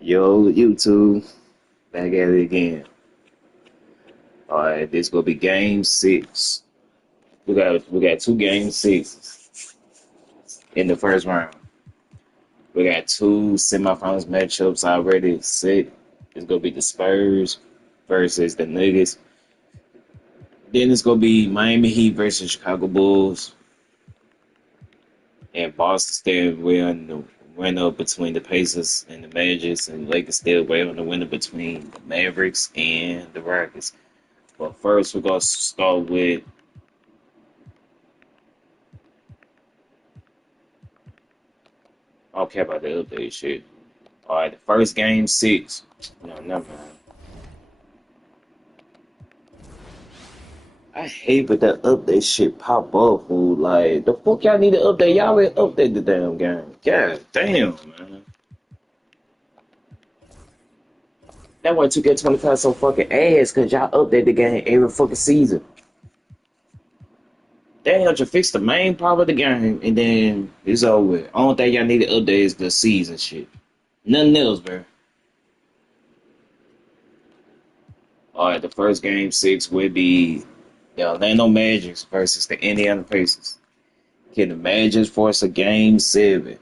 Yo, YouTube, back at it again. All right, this gonna be game six. We got two game sixes in the first round. We got two semifinals matchups already set. It's gonna be the Spurs versus the Nuggets. Then it's gonna be Miami Heat versus Chicago Bulls, and Boston still way on the winner between the Pacers and the Magic, and Lakers still way on the winner between the Mavericks and the Rockets. But first, we're gonna start with. I don't care about the update shit. All right, the first game six. No, never mind. I hate when that update shit pop up, fool. Like, the fuck y'all need to update? Y'all already update the damn game. God damn, man. That why 2K25 so fucking ass, cause y'all update the game every fucking season. Damn, you fix the main part of the game, and then it's over with. Only thing y'all need to update is the season shit. Nothing else, bro. All right, the first game six will be the Orlando Magic versus the Indiana Pacers. Can the Magic force a game seven,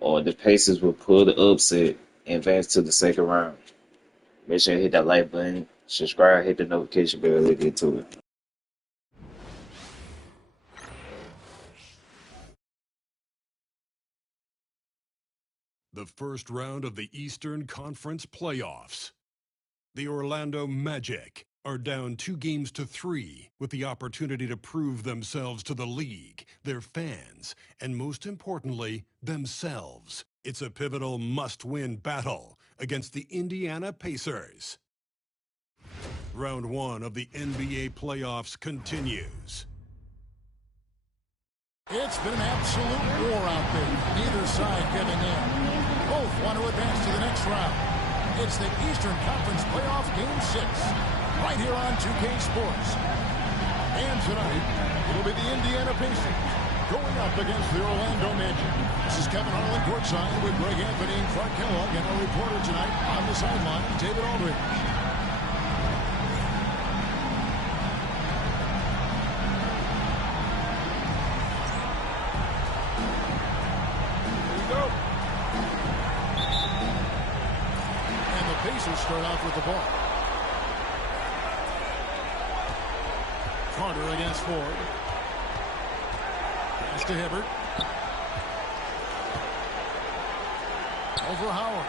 or the Pacers will pull the upset and advance to the second round? Make sure you hit that like button, subscribe, hit the notification bell. Let's get to it. The first round of the Eastern Conference playoffs. The Orlando Magic are down 2-3 with the opportunity to prove themselves to the league, their fans, and most importantly, themselves. It's a pivotal must-win battle against the Indiana Pacers. Round one of the NBA playoffs continues. It's been an absolute war out there. Neither side giving in. Both want to advance to the next round. It's the Eastern Conference Playoff Game 6, right here on 2K Sports. And tonight, it'll be the Indiana Pacers going up against the Orlando Magic. This is Kevin Harlan courtside with Greg Anthony and Clark Kellogg, and our reporter tonight on the sideline, David Aldridge. Pacers start off with the ball. Carter against Ford. Pass to Hibbert. Over Howard.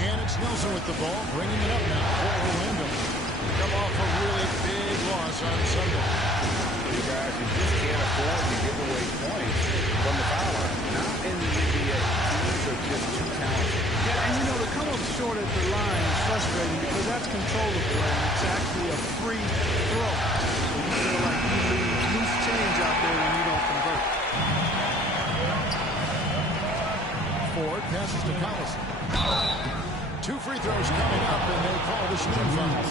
And it's Nelson with the ball, bringing it up now for Orlando. Come off a really big loss on Sunday. You guys, you just can't afford to give away points from the foul line. Not in the NBA. Teams are just too talented. Yeah, and you know, to come up short at the line is frustrating because that's controllable and it's actually a free throw. You feel like you leave loose change out there when you don't convert. Ford passes to Collison. Two free throws coming up, and they call the shooting foul.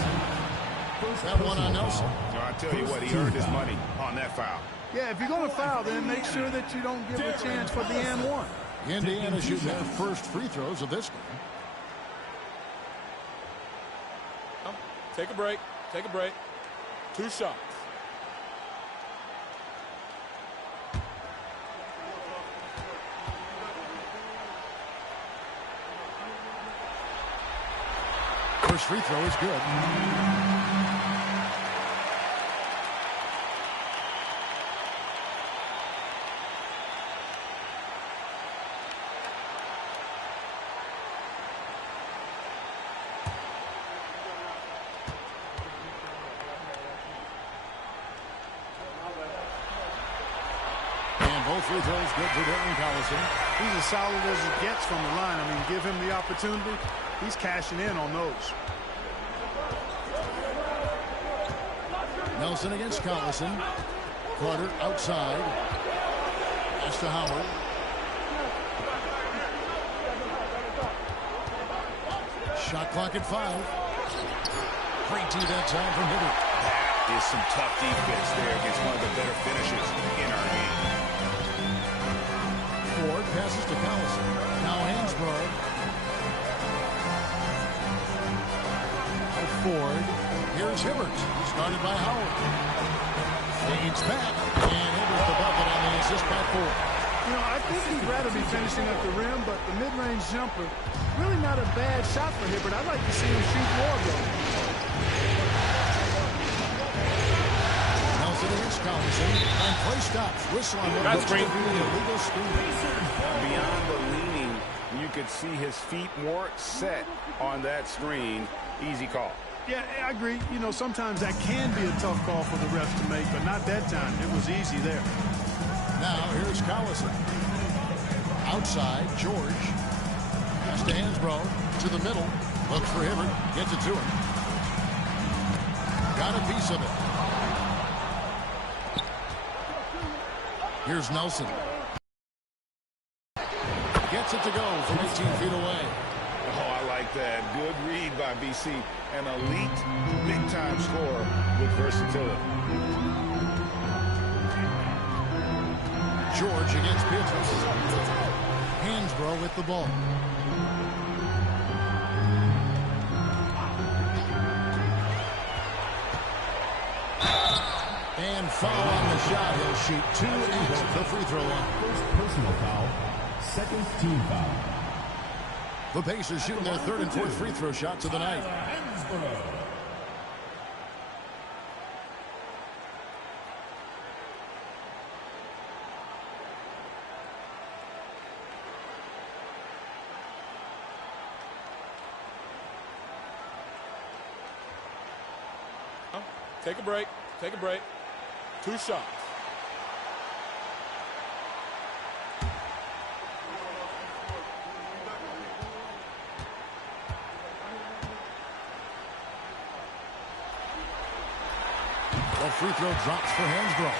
That one on Nelson. I tell you what, he earned his money on that foul. Yeah, if you're going to foul, then make sure that you don't give a chance for the and one. Indiana shooting their first free throws of this game. Take a break. Take a break. Two shots. First free throw is good. Both free throws good for Darren Collison. He's as solid as it gets from the line. I mean, give him the opportunity. He's cashing in on those. Nelson against Collison. Carter outside. Pass to Howard. Shot clock at 5. Great tee that time from Hibbert. That is some tough defense there against one of the better finishers in our game. Ford passes to Collison. Now Hansbrough. Ford. Here's Hibbert. Started by Howard. Fades back. And Hibbert the bucket on the assist by Ford. You know, I think he'd rather be finishing at the rim, but the mid-range jumper, really not a bad shot for Hibbert. I'd like to see him shoot more, though. Nelson against Collison. And play stops. Whistle on what looks to be an illegal screen. Beyond the leaning, you could see his feet more set on that screen. Easy call. Yeah, I agree. You know, sometimes that can be a tough call for the refs to make, but not that time. It was easy there. Now here's Collison. Outside, George. Pass to Hansbrough. To the middle. Looks for Hibbert. Gets it to him. Got a piece of it. Here's Nelson. Gets it to go from 18 feet away. Oh, I like that. Good read by BC. An elite, big-time scorer with versatility. George against Beatrice. Hansbrough with the ball. And foul on the shot. He'll shoot 2 at the free throw line. First personal foul. Second team foul. The Pacers shooting their 3rd and 4th free throw shots of the night. Take a break. Take a break. 2 shots. The free throw drops for Hansbrough.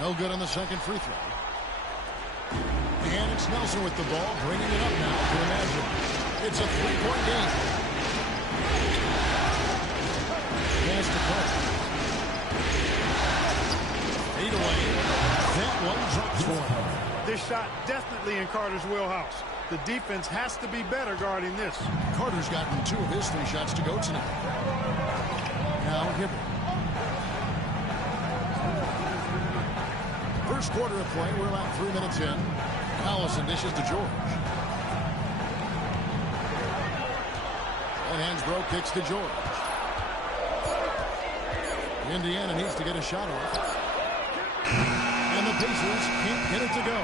No good on the second free throw. And it's Nelson with the ball, bringing it up now to Imagine. It's a 3-point game. Pass to Carter. 8 away. That one drops for him. This shot definitely in Carter's wheelhouse. The defense has to be better guarding this. Carter's gotten 2 of his 3 shots to go tonight. Now Hibbert. First quarter of play, we're about 3 minutes in. Collison dishes to George. And Hansbrough kicks to George. Indiana needs to get a shot off. And the Pacers can't get it to go.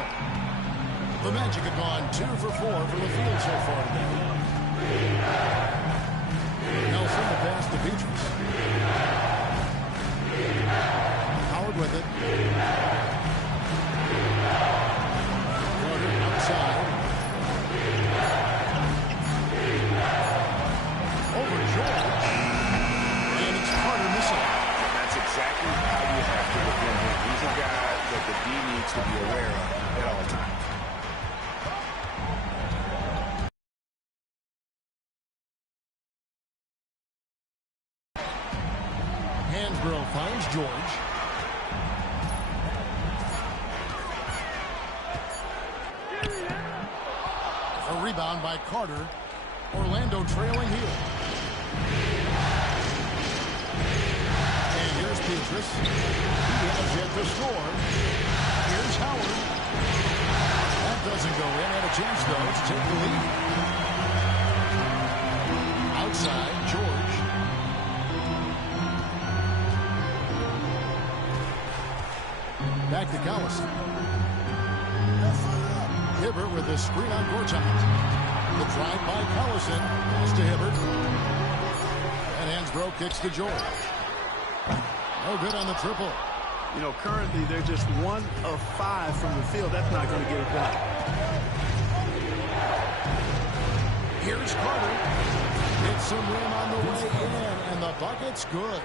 The Magic have gone 2 for 4 from the field so far today. Nelson the pass to Beatrice. Howard with it. Outside. Over George. And it's Carter missing. That's exactly how you have to defend him. He's a guy that the D needs to be aware of at all times. Hansbrough finds George. A rebound by Carter. Orlando trailing here. And here's Beatrice. He has yet to score. Here's Howard. That doesn't go in. And a chance, though, to take the lead. Outside, George. Back to Collison. Hibbert with the screen on Gortat. The drive by Collison. Pass to Hibbert. And Hansbrough kicks to George. No good on the triple. You know, currently they're just 1 of 5 from the field. That's not going to get it done. Here's Carter. Hits some rim on the way in, and the bucket's good.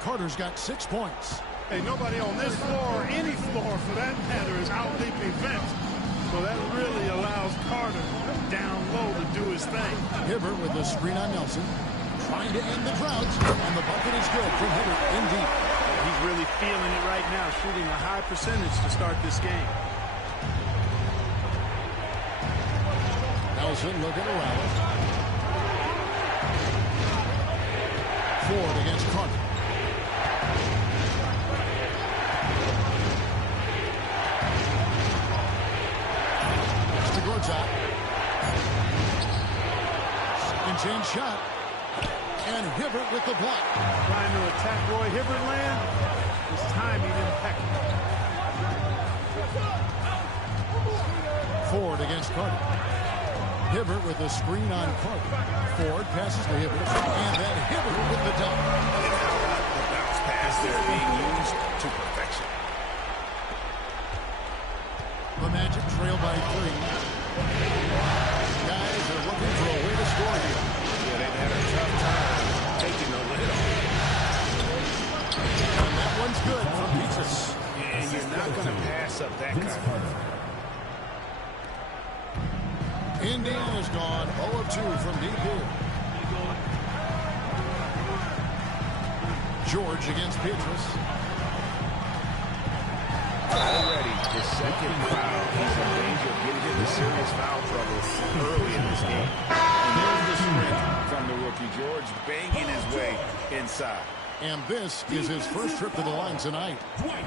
Carter's got 6 points. Hey, nobody on this floor, or any floor for that matter, is out leaping Vince. So that really allows Carter down low to do his thing. Hibbert with the screen on Nelson. Trying to end the drought. And the bucket is good from Hibbert in deep. He's really feeling it right now, shooting a high percentage to start this game. Nelson looking around. Ford against Carter. Next to Gortat. Second chance shot. And Hibbert with the block. Trying to attack Roy Hibbert land. His timing impeccable. Ford against Carter. Hibbert with a screen on Carter. Ford passes to Hibbert. And then Hibbert with the dunk. The bounce pass is being used to perfection. The Magic trail by 3. Guys are looking for a way to score here. Yeah, they've had a tough time taking the lid off. And that one's good from Petrus. And you're not going to pass up that kind of. Indiana's gone 0 of 2 from deep here. George against Petrus. Already his second foul. He's in danger of getting into serious foul trouble early in this game. And there's the sprint from the rookie. George banging his way inside. And this is his first trip to the line tonight.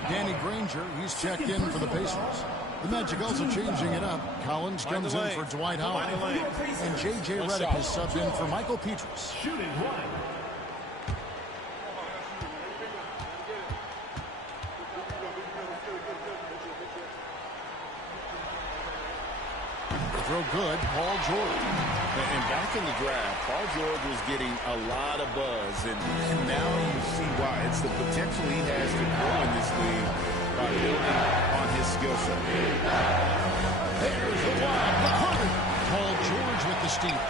Danny Granger, he's checked in for the Pacers. The Magic also changing it up. Collins comes in for Dwight Howard. And J.J. Redick is subbed in for Michael Petrus. Shooting 1. Throw good, Paul George. And back in the draft, Paul George was getting a lot of buzz, and now you see why. It's the potential he has to grow in this league by building on his skill set. There's the lob, McCarter. Paul George with the steal.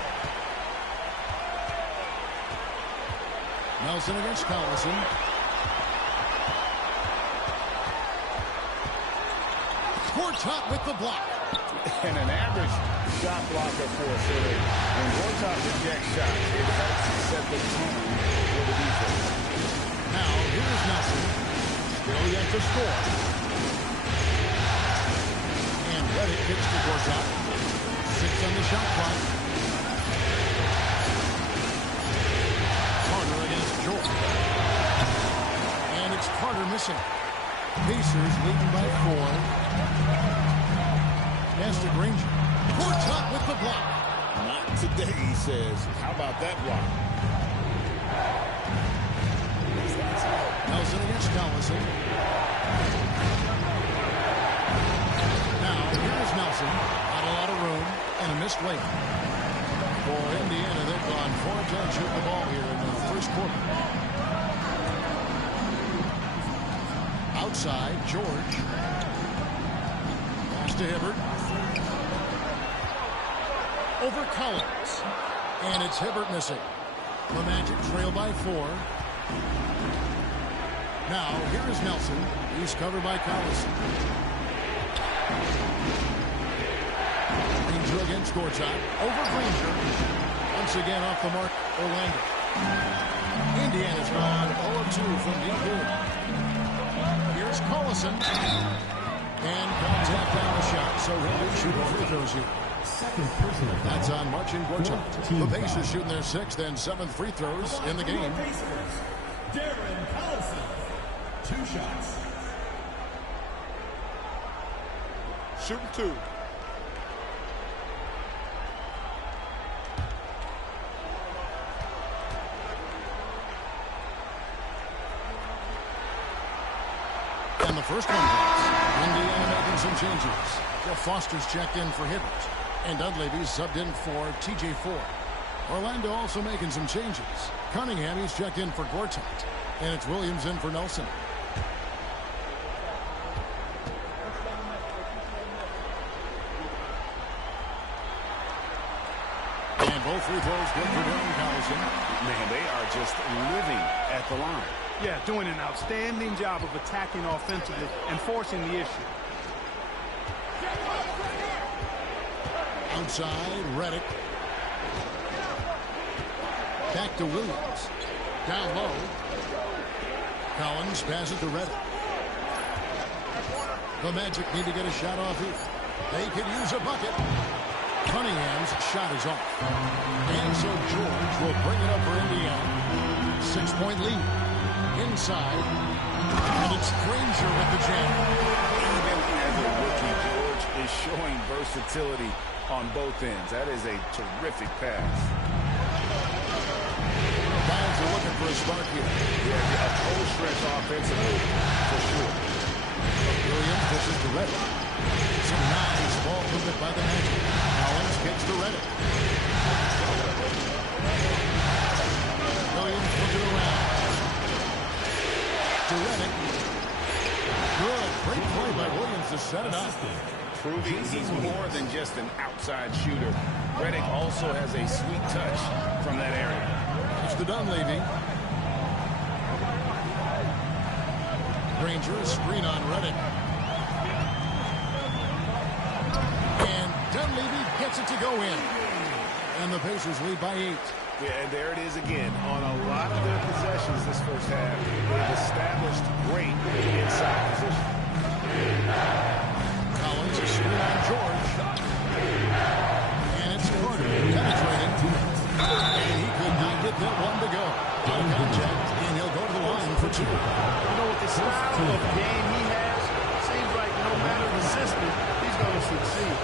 Nelson against Collison. Gortat with the block. And an average shot blocker for a center. When Gortat rejects shots, it helps to set the tone for the defense. Now, here's Nelson. Still yet to score. And Redick kicks to Gortat. 6 on the shot clock. Carter against George. And it's Carter missing. Pacers leading by 4. Pass to Granger. Gortat with the block. Not today, he says. How about that block? Nelson against Collison. Now, here's Nelson. Not a lot of room. And a missed layup. For Indiana, they've gone 4 of 10 shooting the ball here in the first quarter. Outside, George. Pass to Hibbert. Over Collins. And it's Hibbert missing. The Magic trail by 4. Now, here is Nelson. He's covered by Collison. Granger against Gortat. Over Granger. Once again off the mark, Orlando. Indiana's gone 0 of 2 from deep here. Here's Collison. And contact on the shot, so he'll be shooting free throws here. Second personal foul. That's on Marcin Gortat. The Pacers shooting their 6th and 7th free throws in the game. Darren Collison. 2 shots. Shooting 2. And the first one drops. Indiana making some changes. Jeff Foster's checked in for Hibbert. And Dunleavy's subbed in for TJ Ford. Orlando also making some changes. Cunningham, he's checked in for Gortat. And it's Williams in for Nelson. And both free throws good for Darren Collison. Man, they are just living at the line. Yeah, doing an outstanding job of attacking offensively and forcing the issue. Outside, Reddick. Back to Williams. Down low. Collins passes to Reddick. The Magic need to get a shot off here. They could use a bucket. Cunningham's shot is off. And so George will bring it up for Indiana. 6-point lead. Inside. And it's Granger with the jam. Even as a rookie, George is showing versatility on both ends. That is a terrific pass. Guys are looking for a spark here. Yeah, a full stretch offensively, for sure. Williams pushes to Reddick. Some nice ball movement by the Magic. Collins kicks to Reddick. Williams puts it around. To Reddick. Good. Great play by Williams to set it up. Proving he's more than just an outside shooter. Reddick also has a sweet touch from that area. It's to Dunleavy. Granger, screen on Reddick. And Dunleavy gets it to go in. And the Pacers lead by 8. Yeah, and there it is again. On a lot of their possessions this first half, they've established great inside position. Collins, a screen on George. And it's Carter penetrating. And he could not get that one to go. On contact, and he'll go to the line for 2. You know, with the style of game he has, seems like no matter the system, he's going to succeed.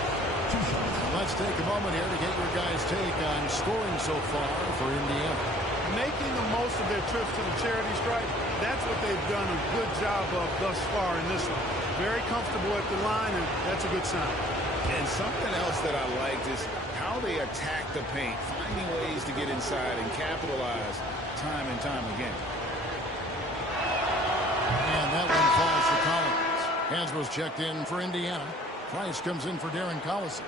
Let's take a moment here to get your guys' take on scoring so far for Indiana. Making the most of their trips to the charity stripe, that's what they've done a good job of thus far in this one. Very comfortable at the line, and that's a good sign. And something else that I liked is how they attack the paint, finding ways to get inside and capitalize time and time again. And that one falls to Collins. Hansbrough's checked in for Indiana. Price comes in for Darren Collison.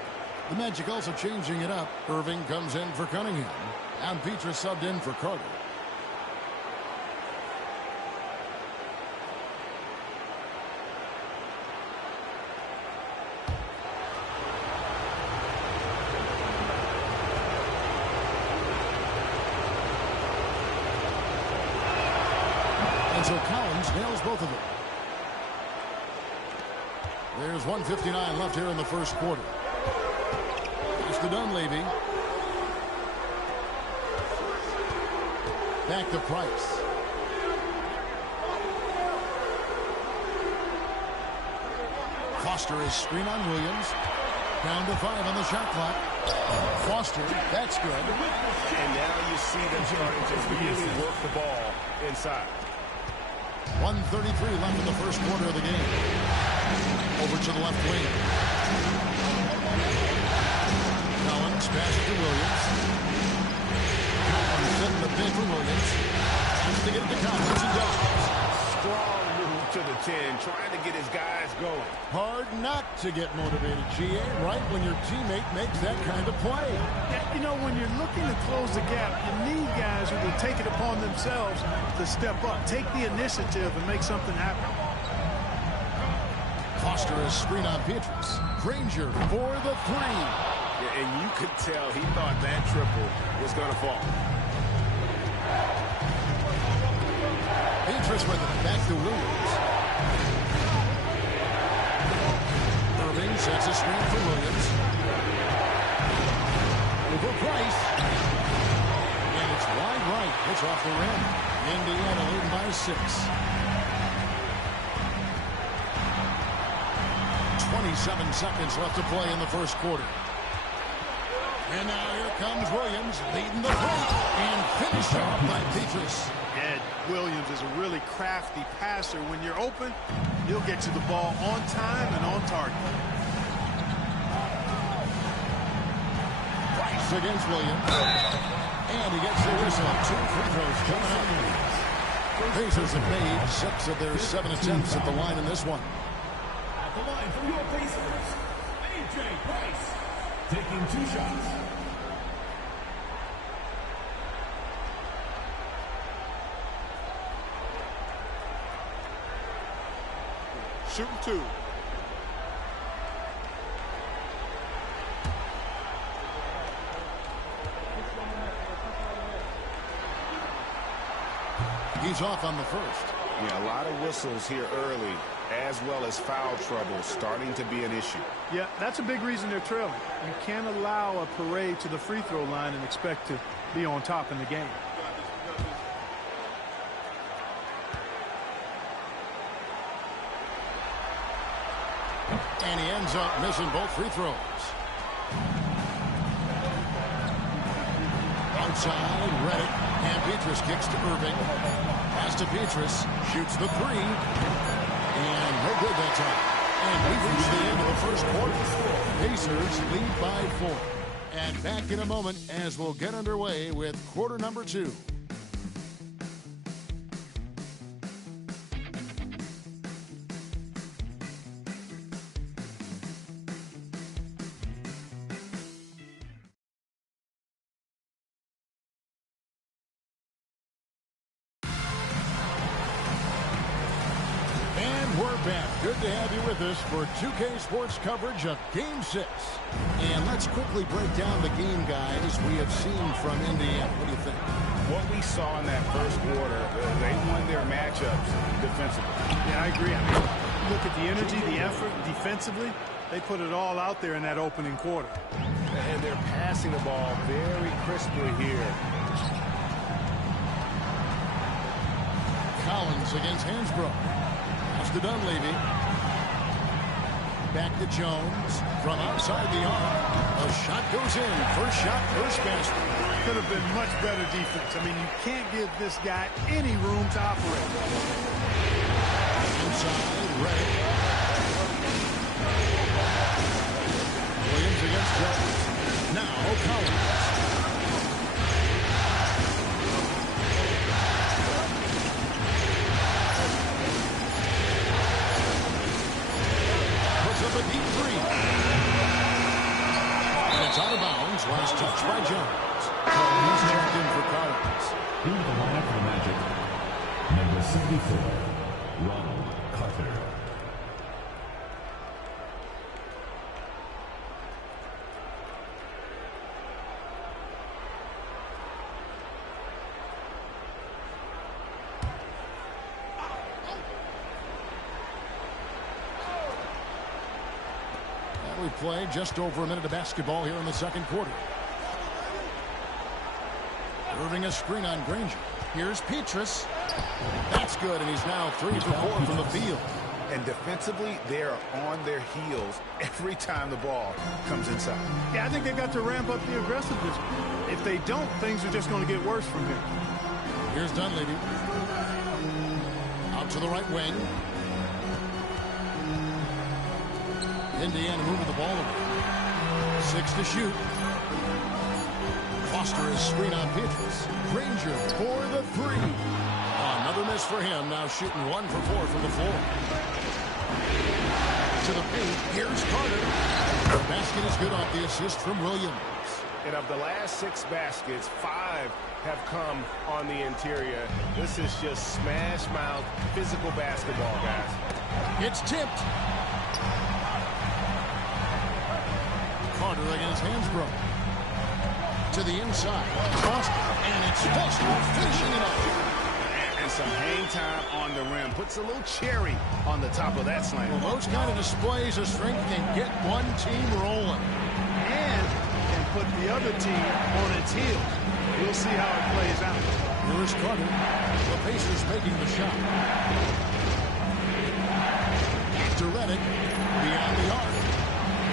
The Magic also changing it up. Irving comes in for Cunningham. And Petrus subbed in for Carter. And so Collins nails both of them. There's 1:59 left here in the first quarter. It's to Dunleavy. Back to Price. Foster is screen on Williams. Down to 5 on the shot clock. Foster, that's good. And now you see them starting to really work the ball inside. 1:33 left in the first quarter of the game. Over to the left wing. Collins passes to Williams. Collins setting the bid for Williams. Tries to get it to Collins. He does. Strong move to the 10, trying to get his guys going. Hard not to get motivated, GA, right when your teammate makes that kind of play. Yeah, you know, when you're looking to close the gap, you need guys who will take it upon themselves to step up, take the initiative, and make something happen. Foster is screen on Petrus. Granger for the 3. Yeah, and you could tell he thought that triple was going to fall. Petrus with it. Back to Williams. Irving sets a screen for Williams. Over Price. And it's wide right. It's off the rim. Indiana leading by 6. 27 seconds left to play in the first quarter. And now here comes Williams leading the play and finished off by Petrus. Ed Williams is a really crafty passer. When you're open, he'll get you the ball on time and on target. Price against Williams. And he gets the whistle. 2 free throws coming up. Pacers have made 6 of their 7 attempts at the line in this one. At the line from your Pacers, A.J. Price, taking 2 shots. Shooting 2. He's off on the first. Yeah, a lot of whistles here early, as well as foul trouble starting to be an issue. Yeah, that's a big reason they're trailing. You can't allow a parade to the free throw line and expect to be on top in the game. And he ends up missing both free throws. Outside, Redick. And Petrus kicks to Irving. Pass to Petrus. Shoots the three. And no good that time. And we've reached the end of the first quarter. Pacers lead by 4. And back in a moment as we'll get underway with quarter number 2. We're back. Good to have you with us for 2K Sports coverage of Game 6. And let's quickly break down the game, guys, we have seen from Indiana. What do you think? What we saw in that first quarter, they won their matchups defensively. Yeah, I agree. I mean, look at the energy, the effort defensively. They put it all out there in that opening quarter. And they're passing the ball very crisply here. Collins against Hansbrough. To Dunleavy. Back to Jones from outside the arc. A shot goes in. First shot, first basket. Could have been much better defense. I mean, you can't give this guy any room to operate. Inside, Redick. Williams against Jones. Now Collins. Up a deep three. And it's out of bounds. Last touch by Jones. He's checked in for Collins. Into the lineup for the Magic, number 74, Ronald Carter. We play just over a minute of basketball here in the second quarter. Irving a screen on Granger. Here's Petrus. That's good, and he's now 3 for 4 from the field. And defensively, they're on their heels every time the ball comes inside. Yeah, I think they've got to ramp up the aggressiveness. If they don't, things are just going to get worse from here. Here's Dunleavy. Out to the right wing. Indiana moving the ball away. 6 to shoot. Foster is screen on Petrus. Granger for the 3. Another miss for him. Now shooting 1 for 4 from the floor. To the paint. Here's Carter. The basket is good off the assist from Williams. And of the last 6 baskets, 5 have come on the interior. This is just smash mouth physical basketball, guys. It's tipped. Carter against Hansbrough. To the inside. Foster. And it's Foster finishing it off. And some hang time on the rim. Puts a little cherry on the top of that slam. Well, those kind of displays of strength can get one team rolling. And can put the other team on its heels. We'll see how it plays out. Here's Carter. The Pacers making the shot. Back to Redick. Beyond the arc.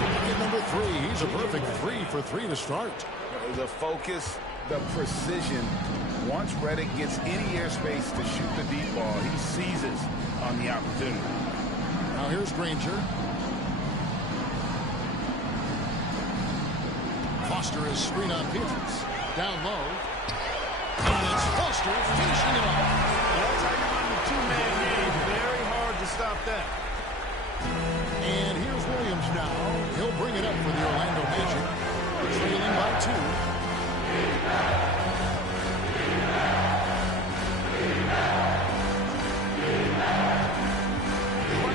At number 3. He's a perfect 3 for 3 to start. The focus, the precision. Once Redick gets any airspace to shoot the deep ball, he seizes on the opportunity. Now here's Granger. Foster is screen on Petrus. Down low. And it's Foster finishing it off. That's how you run the two-man game. Very hard to stop that. And here's Williams now. He'll bring it up for the Orlando Magic. Trailing by 2.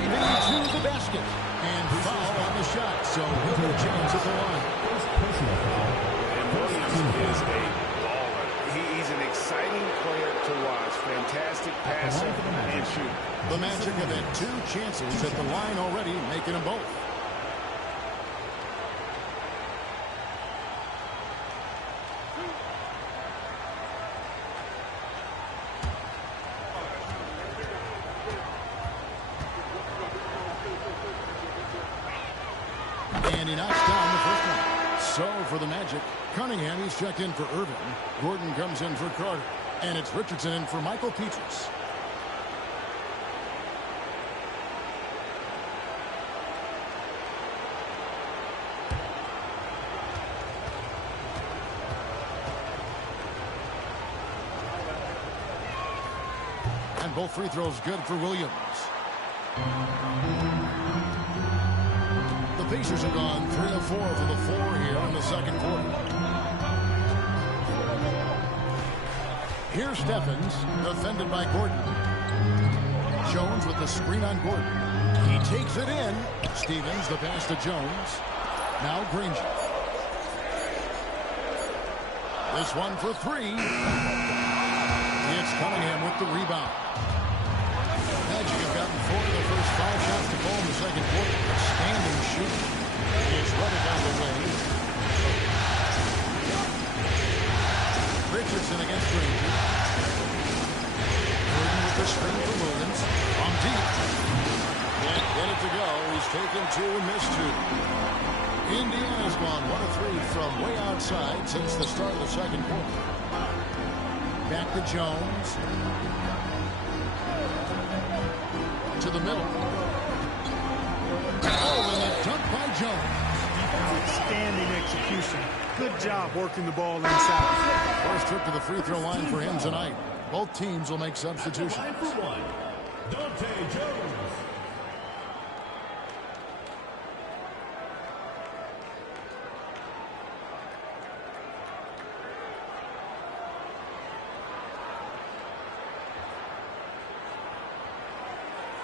Driving to is a baller. He's an exciting player to watch. Fantastic passer and shooter. The Magic have had 2 chances at the line already, making them both. And he knocks down the first one. So for the Magic, Cunningham, he's checked in for Irvin. Gordon comes in for Carter. And it's Richardson in for Michael Petras. And both free throws good for Williams. The Pacers have gone 3 of 4 for the 4 here in the second quarter. Here's Stephens, defended by Gordon. Jones with the screen on Gordon. He takes it in. Stevens, the pass to Jones. Now Granger. This one for 3. It's Cunningham with the rebound. Magic have gotten 4 of the first 5 shots to fall in the second quarter. Standing shooting. It's running down the lane. Richardson against Granger. Gordon with the screen for Williams. On deep. Can't get it to go. He's taken 2 and missed 2. Indiana's gone 1 of 3 from way outside since the start of the second quarter. Back to Jones. To the middle. Oh, and a dunk by Jones. Outstanding execution. Good job working the ball inside. First trip to the free throw line for him tonight. Both teams will make substitutions. Line for 1, Dante Jones.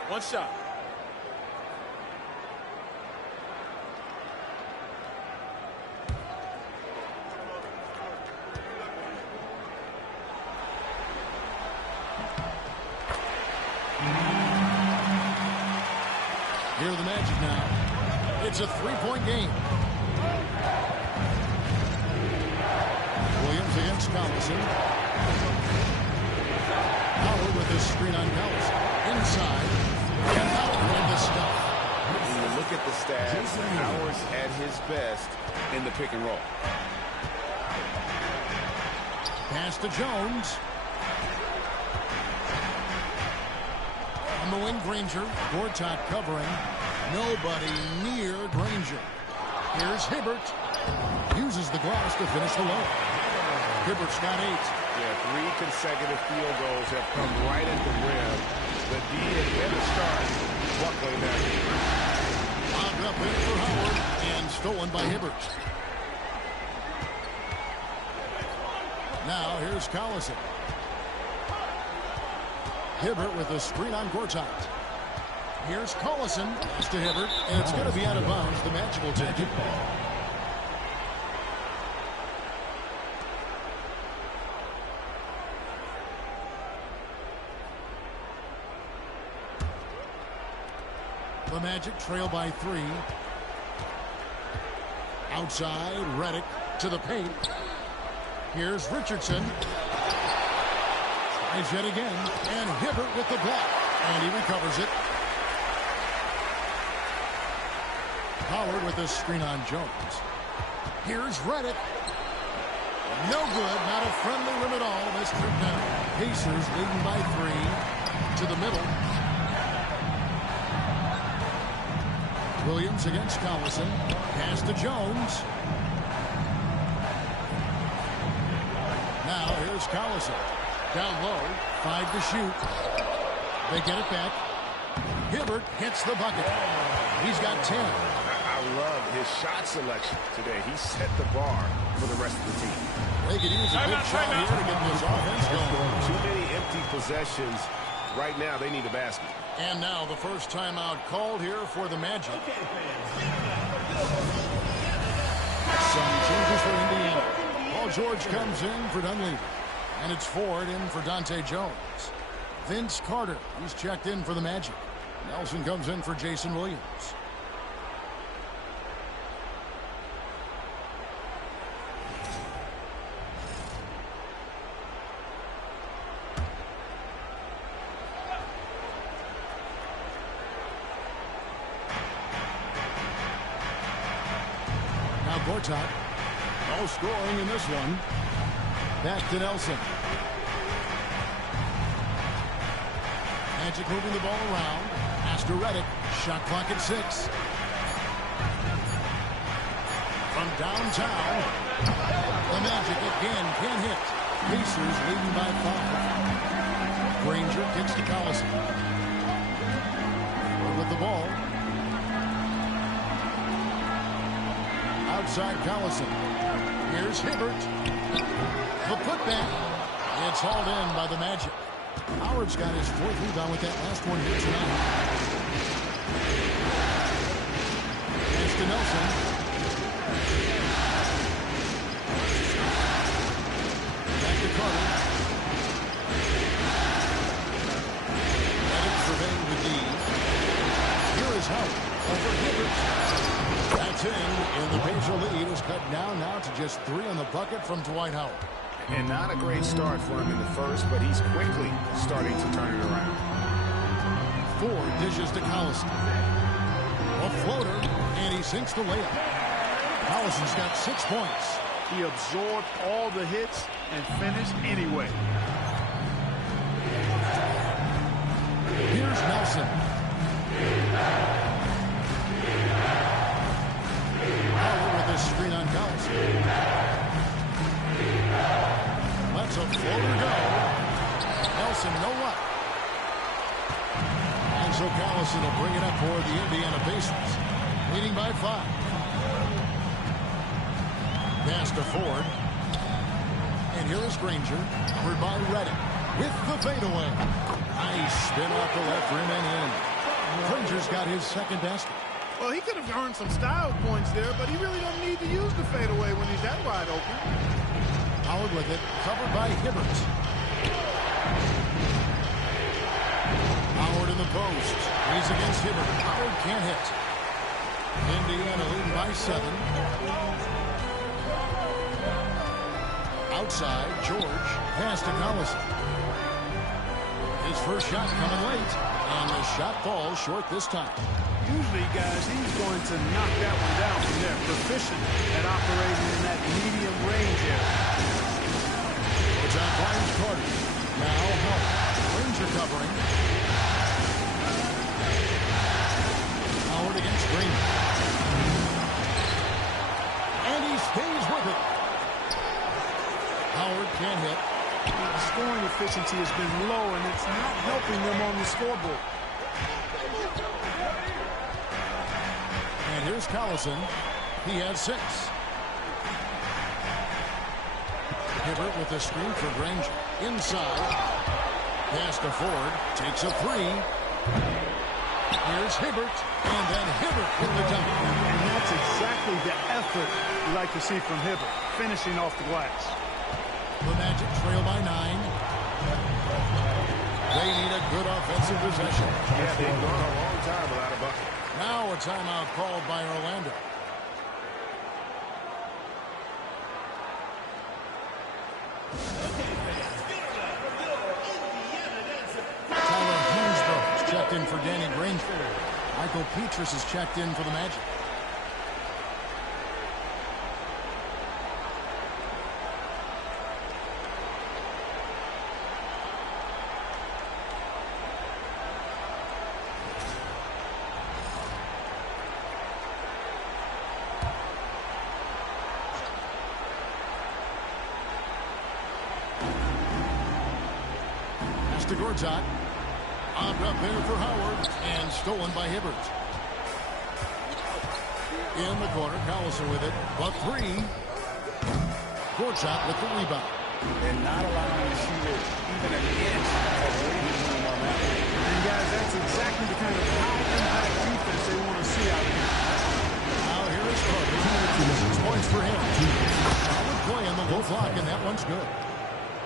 One shot. Here are the Magic now. It's a 3-point game. Williams against Collison. Howard with his screen on Collison. Inside. And Howard with the stuff. When you look at the stats, Howard's at his best in the pick and roll. Pass to Jones. On the wing, Granger. Gortat covering. Nobody near Granger. Here's Hibbert. Uses the glass to finish the low. Hibbert's got 8. Yeah, 3 consecutive field goals have come right at the rim. The D has been a start. Buckling that. Lobbed up in for Howard and stolen by Hibbert. Now here's Collison. Hibbert with a screen on Gortat. Here's Collison. Pass to Hibbert, and it's going to be out of bounds. The Magic will take it. The Magic trail by 3. Outside, Redick to the paint. Here's Richardson. Tries yet again, and Hibbert with the block. And he recovers it. Howard with a screen on Jones. Here's Redick. No good, not a friendly rim at all. This trip down. Pacers leading by 3. To the middle. Williams against Collison. Pass to Jones. Now here's Collison. Down low. 5 to shoot. They get it back. Hibbert hits the bucket. He's got 10. I love his shot selection today. He set the bar for the rest of the team. They could use a big shot here to get this offense going. Too many empty possessions. Right now, they need a basket. And now the first timeout called here for the Magic. Some changes for Indiana. Paul George comes in for Dunleavy. And it's Ford in for Dante Jones. Vince Carter, he's checked in for the Magic. Nelson comes in for Jason Williams. Now Gortat. No scoring in this one. Back to Nelson. Magic moving the ball around. Pass to Redick. Shot clock at 6. From downtown, the Magic again can't hit. Pacers leading by 5. Granger kicks to Collison. Ford with the ball. Outside Collison. Here's Hibbert. The putback. It's hauled in by the Magic. Howard's got his 4th rebound with that last one here tonight. Pass to Nelson. Back to Carter. Redick surveying the D. Here is Howard over Hibbert. That's in. And the Pacer lead is cut down now to just 3 on the bucket from Dwight Howard. And not a great start for him in the first, but he's quickly starting to turn it around. Ford dishes to Collison. A floater, and he sinks the layup. Collison's got 6 points. He absorbed all the hits and finished anyway. Here's Nelson. Howard with a screen on Collison. Lets a floater go. Nelson, no luck. And so Collison will bring it up for the Indiana Pacers. Leading by 5. Pass to Ford. And here is Granger. Covered by Redick. With the fadeaway. Nice spin off the left rim and in. Granger's got his 2nd basket. Well, he could have earned some style points there, but he really don't need to use the fadeaway when he's that wide open. Howard with it, covered by Hibbert. Howard in the post. He's against Hibbert. Howard can't hit. Indiana leading by 7. Outside, George. Pass to Collison. His first shot coming late. And the shot falls short this time. Usually, guys, he's going to knock that one down from there. Proficient at operating in that medium range area. It's on Vince Carter. Now Howard. Granger covering. Howard against Granger. And he stays with it. Howard can't hit. The scoring efficiency has been low, and it's not helping them on the scoreboard. And here's Collison. He has 6. Hibbert with the screen for Granger. Inside. Pass to Ford. Takes a 3. Here's Hibbert. And then Hibbert with the dunk. And that's exactly the effort you like to see from Hibbert, finishing off the glass. The Magic trail by 9. They need a good offensive possession. Yeah, they've gone a long time without a bucket. Now a timeout called by Orlando. Tyler Hansbrough is checked in for Danny Granger. Michael Petrus is checked in for the Magic. To Gortat. Bobbed up there for Howard and stolen by Hibbert. In the corner, Collison with it. But 3. Gortat with the rebound. And not allowing the shooter even an inch of breathing room on that one. And guys, that's exactly the kind of high-impact defense they want to see out of here. Now here is Carter. 6 points for him. Howard playing the low block. is good.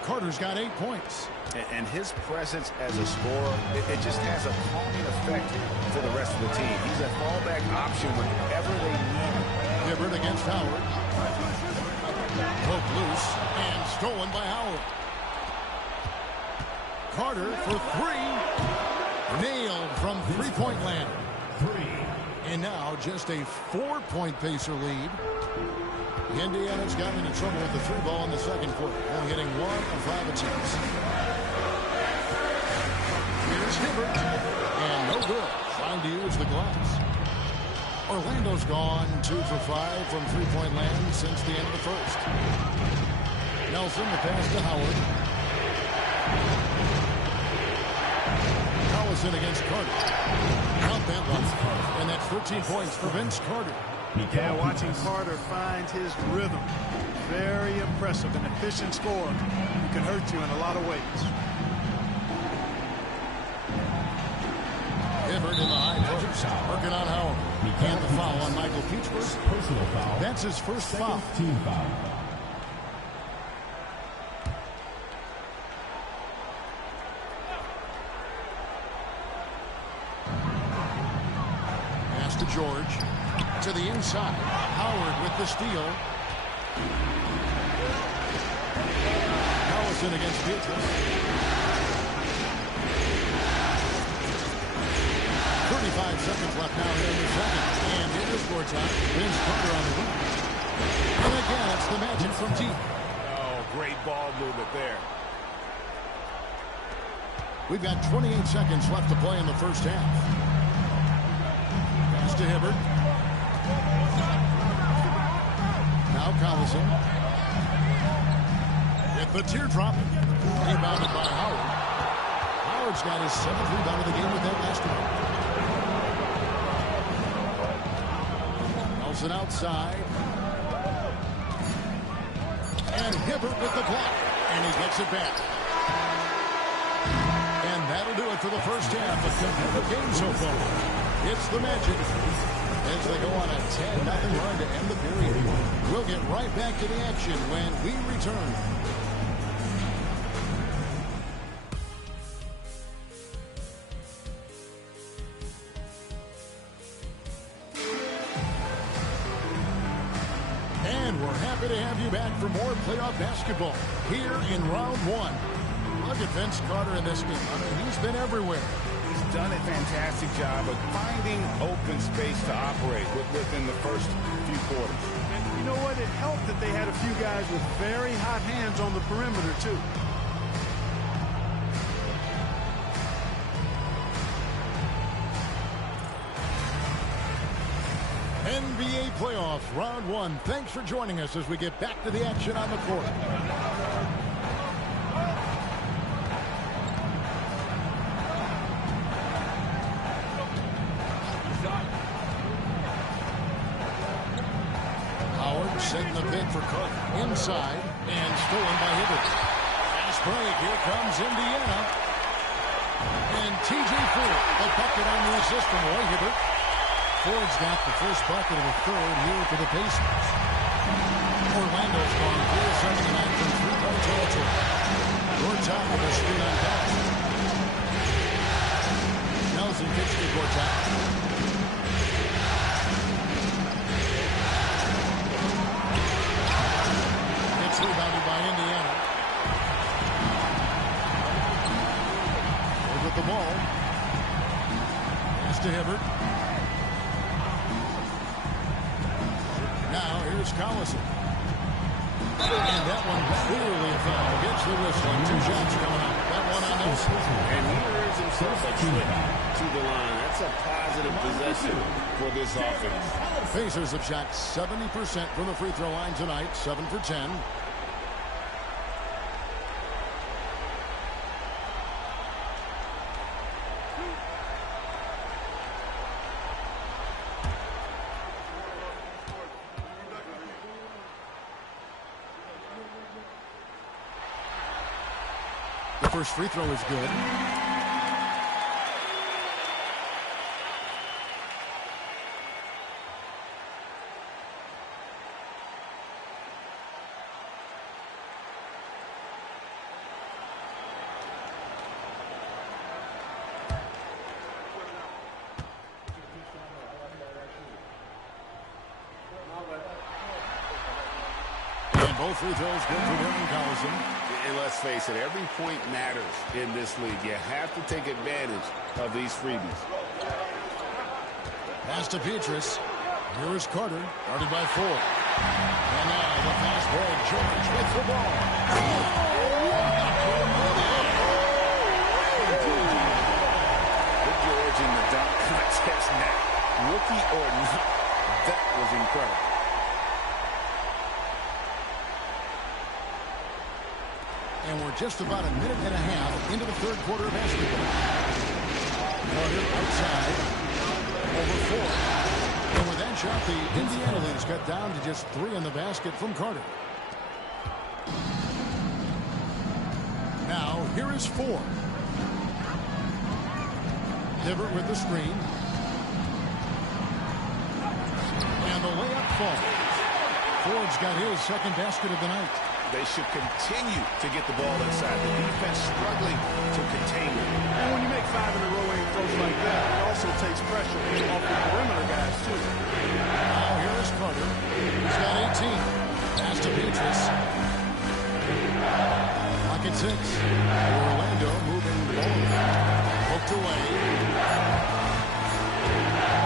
Carter's got 8 points. And his presence as a scorer, it just has a calming effect for the rest of the team. He's a fallback option whenever they need him. Hibbert against Howard. Broke loose and stolen by Howard. Carter for 3. Nailed from three-point land. 3. And now just a 4-point Pacer lead. Indiana's gotten into trouble with the 3 ball in the second quarter, only hitting 1 of 5 attempts. Here's Hibbert, and no good. Trying to use the glass. Orlando's gone 2 for 5 from three-point land since the end of the first. Nelson, the pass to Howard. Collison against Carter. Count that one. And that's 13 points for Vince Carter. Yeah, watching Carter find his rhythm. Very impressive, an efficient scorer who can hurt you in a lot of ways. Hibbert in the high post, working on Howard. And the foul on Michael Peachford. Personal foul. That's his first foul. Team foul. Pass to George. To the inside. Howard with the steal. Collison against Beatrice. 35 seconds left now here in the second. And it is score time. Vince Carter on the run. And again, it's the Magic from deep. Oh, great ball movement there. We've got 28 seconds left to play in the first half. Pass to Hibbert. Now Collison. With the teardrop. Rebounded by Howard. Howard's got his 7th rebound of the game with that last one. Nelson outside. And Hibbert with the block. And he gets it back. And that'll do it for the first half of the game so far. It's the Magic as they go on a 10-0 run to end the period. We'll get right back to the action when we return. And we're happy to have you back for more playoff basketball here in round 1. Look at Vince Carter in this game. I mean, he's been everywhere. He's done a fantastic job of finding open space to operate within the first few quarters. And you know what? It helped that they had a few guys with very hot hands on the perimeter, too. NBA playoffs, round 1. Thanks for joining us as we get back to the action on the court. Howard setting the pick for Carter. Inside and stolen by Hibbert. Fast break. Here comes Indiana. And T.J. Ford, the bucket on the assist from Roy Hibbert. Ford's got the first bucket of the third here for the Pacers. Orlando's gone 4-7 from three-point territory. Gortat with a screen on pass. Nelson pitched to Gortat. It's rebounded by Indiana. Ford with the ball. Pass to Hibbert. Now here's Collison. And that one clearly a foul. Gets the whistle. 2 shots coming up. That one on Nelson. And he earns himself a trip to the line. That's a positive possession for this offense. Pacers have shot 70% from the free throw line tonight. 7 for 10. The first free throw is good. Both free throws good for Darren Collison. And let's face it, every point matters in this league. You have to take advantage of these freebies. Pass to Petrus. Here is Carter, guarded by Ford. And now the fast break. George with the ball. Good George in the dunk contest now. Rookie or not, that was incredible. And we're just about a minute and a half into the third quarter of basketball. Carter outside. Over Ford. And with that shot, the Indiana lead is cut down to just 3 in the basket from Carter. Now, here is Ford. Hibbert with the screen. And the layup falls. Ford's got his second basket of the night. They should continue to get the ball inside. The defense struggling to contain them. And when you make 5 in a row and throws like that, it also takes pressure off the perimeter guys, too. Now here is Carter. He's got 18. Pass to Petrus. Clock at 6. Orlando moving the ball. Poked away.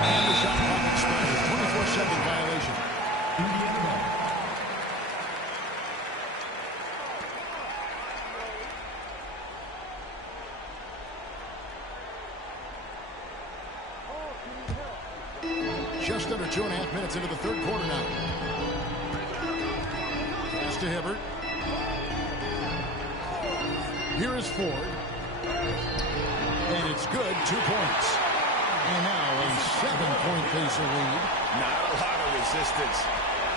And the shot clock expires. 24-second violation. Just under 2.5 minutes into the third quarter now. Pass to Hibbert. Here is Ford. And it's good. 2 points. And now a 7-point Pacer lead. Not a lot of resistance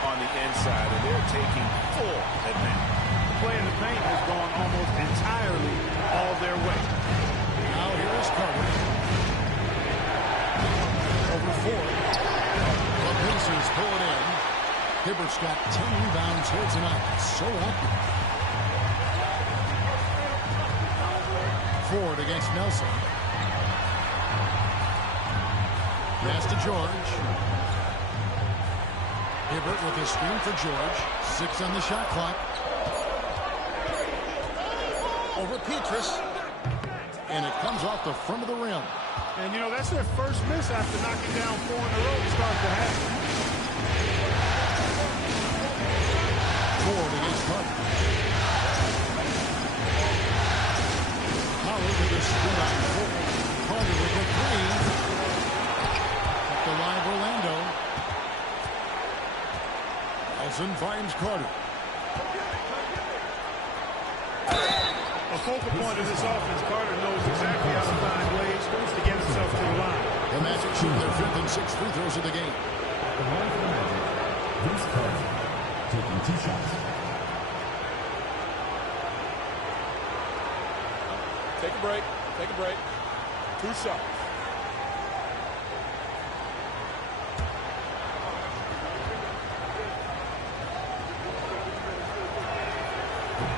on the inside, and they're taking full advantage. The play in the paint has gone almost entirely all their way. Now here is Carter. Over Ford. The Pacers pull it in. Hibbert's got 10 rebounds here tonight. So active. Ford against Nelson. Pass to George. Hibbert with a screen for George. 6 on the shot clock. Over Petrus. And it comes off the front of the rim. And, you know, that's their first miss after knocking down 4 in a row to start the half. Ford against Carter. Howard with a screen on Ford. Carter with a 3. Up the line of Orlando. Nelson finds Carter. A focal point of this offense, Carter knows exactly how to find ways to get himself to the line. The Magic shoot their 5th and 6th free throws of the game. The line for the Magic, Vince Carter, taking 2 shots. Take a break. Take a break. 2 shots.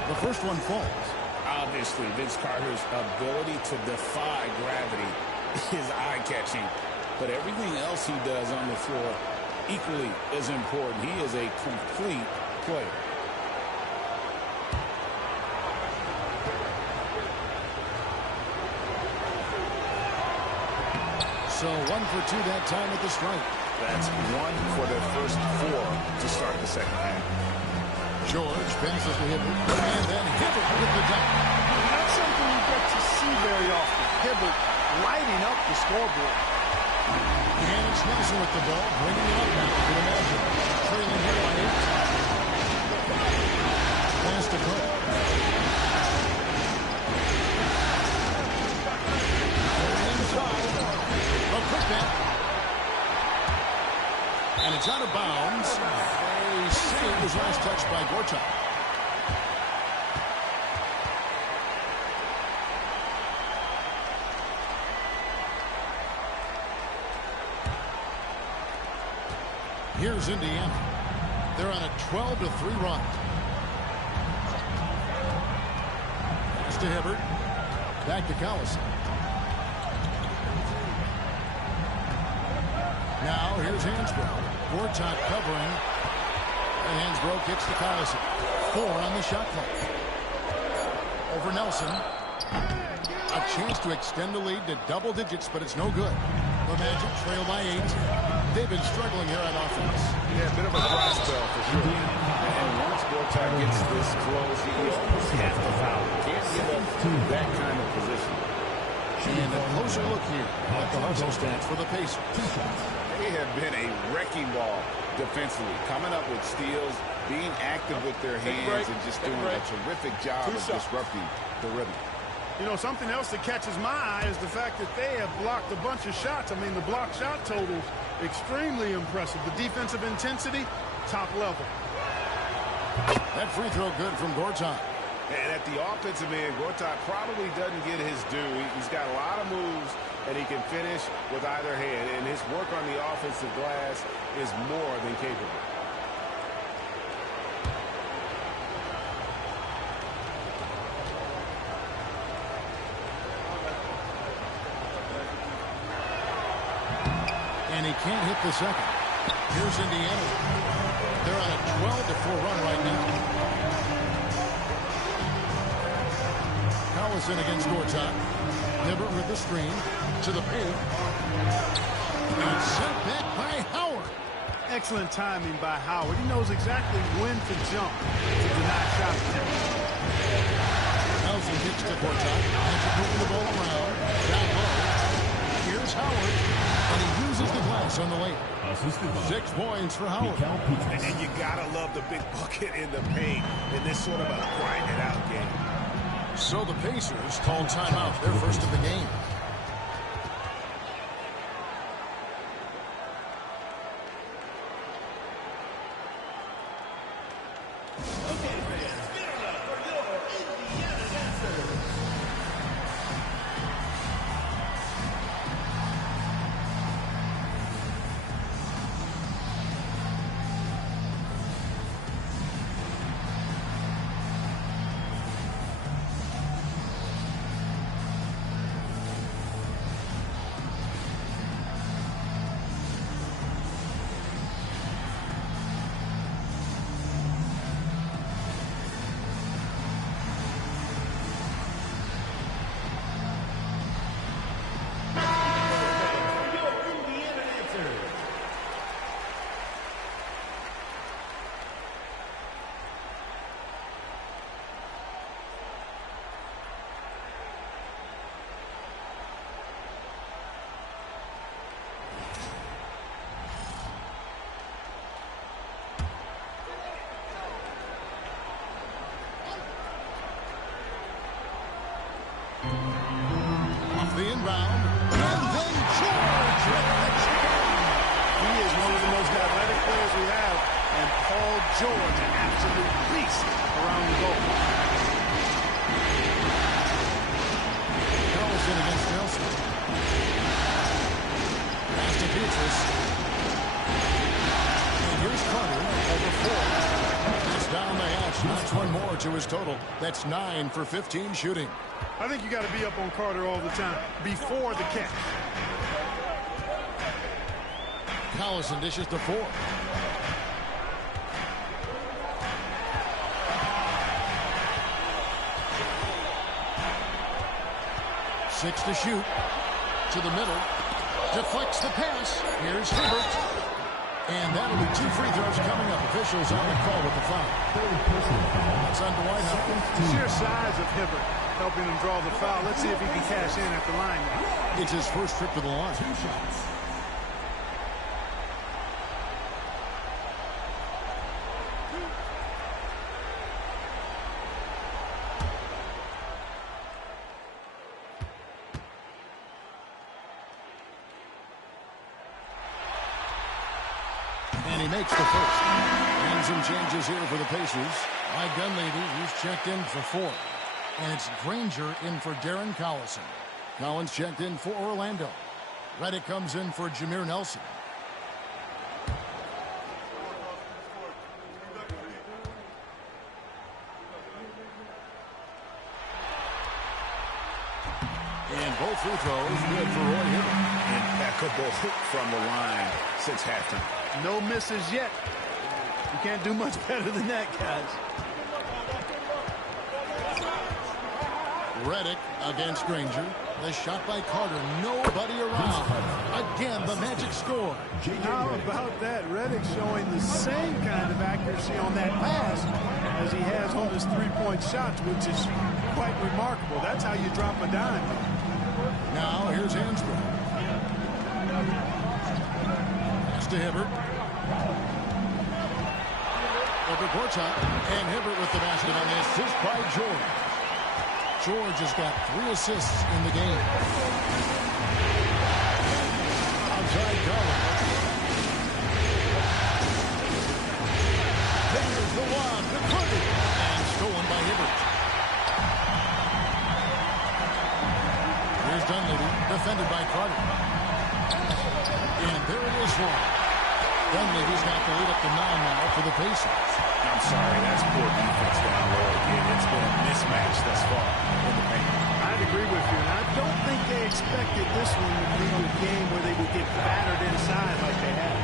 The first one falls. Obviously, Vince Carter's ability to defy gravity is eye-catching. But everything else he does on the floor equally is important. He is a complete player. So 1 for 2 that time at the strike. That's 1 for their first 4 to start the second half. George passes to Hibbert. And then Hibbert with the dunk. That's something you get to see very often. Hibbert lighting up the scoreboard. And it's Nelson with the ball, bringing it up now to the Magic. Trailing here by 8. Pass to Carter. Inside. A quick net. And it's out of bounds. They say it was last touched by Gortat. Here's Indiana. They're on a 12-3 run. Pass to Hibbert. Back to Collison. Now here's Hansbrough. Gortat covering. And Hansbrough kicks to Collison. 4 on the shot clock. Over Nelson. A chance to extend the lead to double digits, but it's no good. The Magic trail by 8. They've been struggling here on offense. Yeah, a bit of a dry spell for sure. And once Gortat gets this close, he almost has to foul. Can't give up that kind of position. And a closer look here at the hustle stats for the Pacers. They have been a wrecking ball defensively, coming up with steals, being active with their hands, and just doing a terrific job of disrupting the rhythm. You know, something else that catches my eye is the fact that they have blocked a bunch of shots. I mean, the block shot total, extremely impressive. The defensive intensity, top level. That free throw good from Gortat. And at the offensive end, Gortat probably doesn't get his due. He's got a lot of moves, and he can finish with either hand. And his work on the offensive glass is more than capable. And he can't hit the second. Here's Indiana. They're on a 12-4 run right now. Collison against Gortat. Hibbert with the screen to the paint. And sent back by Howard. Excellent timing by Howard. He knows exactly when to jump to deny shot attempts. Nelson kicks to Gortat. Magic moving the ball around. Down low. Here's Howard. And he uses the glass on the lane. 6 points for Howard. And you gotta love the big bucket in the paint in this sort of a grind-it-out game. So the Pacers call timeout, their first of the game. The inbound, and then George with the jam. He is one of the most athletic players we have, and Paul George, an absolute beast around the goal. Collison against Nelson. Pass to Petrus. And here's Carter over 4. That's down the hatch, knocks one more to his total. That's 9 for 15 shooting. I think you got to be up on Carter all the time before the catch. Collison dishes to 4. Six to shoot. To the middle. Deflects the pass. Here's Hibbert. And that'll be 2 free throws coming up. Officials on the call with the foul. It's on Dwight Howard. The sheer size of Hibbert helping him draw the foul. Let's see if he can cash in at the line now. It's his first trip to the line. 2 shots. And he makes the first. And some changes here for the Pacers. Mike Dunleavy, he's checked in for 4. And it's Granger in for Darren Collison. Collins checked in for Orlando. Redick comes in for Jameer Nelson. And both free throws good for Roy Hibbert. Impeccable from the line since halftime. No misses yet. You can't do much better than that, guys. Redick against Granger. The shot by Carter. Nobody around. Again, the Magic score. How about that? Redick showing the same kind of accuracy on that pass as he has on his three-point shots, which is quite remarkable. That's how you drop a dime. Now, here's Hansbrough. Pass to Hibbert. Over Gortat. And Hibbert with the basket on the assist by George. George has got 3 assists in the game. Outside Collins. There's the one to Curry. And stolen by Hibbert. Here's Dunleavy, defended by Carter. And there it is for him. Dunleavy's got the lead up to 9 now for the Pacers. I'm sorry, that's poor defense down low again. It's been a mismatch thus far in the paint. I'd agree with you, and I don't think they expected this one to be a game where they would get battered inside like they have.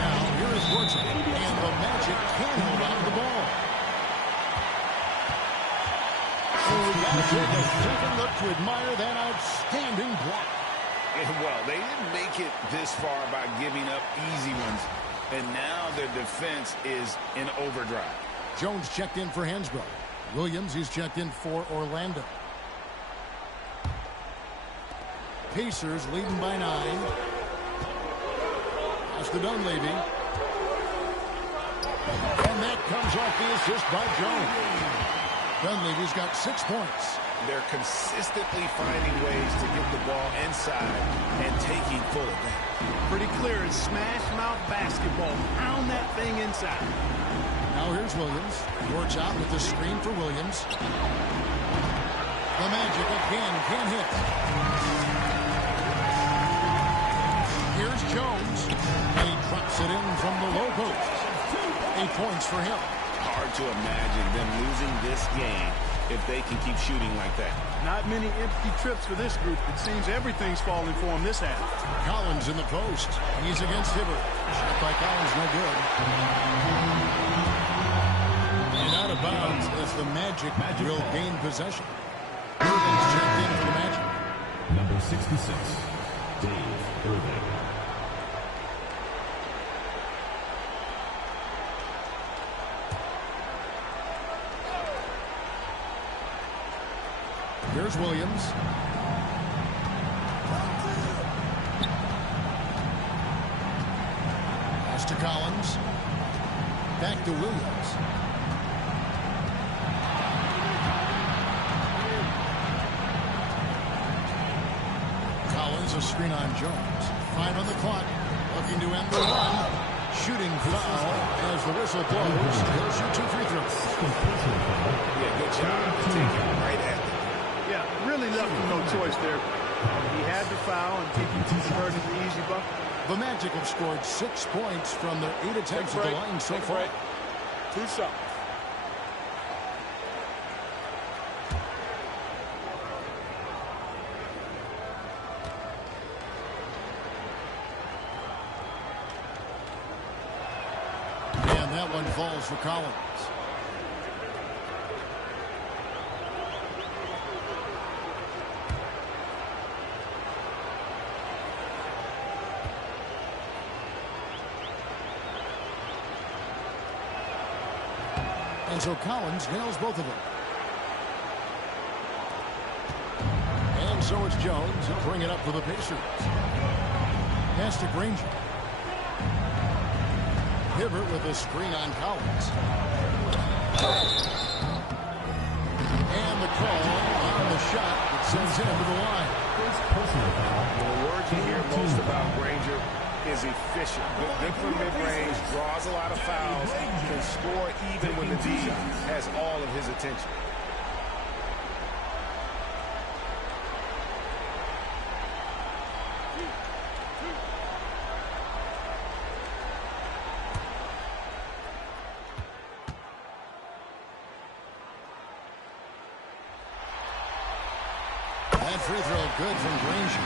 Now, here is Gortat, and the Magic can hold on to the ball. Oh, we got to take a second look to admire that outstanding block. Well, they didn't make it this far by giving up easy ones, and now their defense is in overdrive. Jones checked in for Hansbrough. Williams, he's checked in for Orlando. Pacers leading by 9. Pass to Dunleavy. And that comes off the assist by Jones. Dunleavy's got 6 points. They're consistently finding ways to get the ball inside and taking full advantage. Pretty clear, it's smash mouth basketball. Pound that thing inside. Now here's Williams. Works out with the screen for Williams. The Magic again can hit. Here's Jones. And he drops it in from the low post. 8 points for him. Hard to imagine them losing this game if they can keep shooting like that. Not many empty trips for this group. It seems everything's falling for him this half. Collins in the post. He's against Hibbert. Shot by Collins, no good. And out of bounds as the Magic will gain possession. Irving's checked in for the Magic. Number 66, Dave Irving. Here's Williams. Pass to Collins. Back to Williams. Collins, a screen on Jones. 5 on the clock. Looking to end the run. Shooting foul as the whistle blows. He'll shoot 2 free throws. Yeah, good job. Taking it right at them. Yeah, really left him no choice there. He had the foul and converted the easy bucket. The Magic have scored 6 points from their 8 attempts at the line so far. 2 shots. And that one falls for Collins. And so Collins nails both of them. And so it's Jones. He'll bring it up for the Pacers. Pass to Granger. Hibbert with a screen on Collins. And the call on the shot that sends him to the line. The word you hear most about Granger is efficient. Good from mid-range, draws a lot of fouls, can score even when the D has all of his attention. That free throw good from Granger.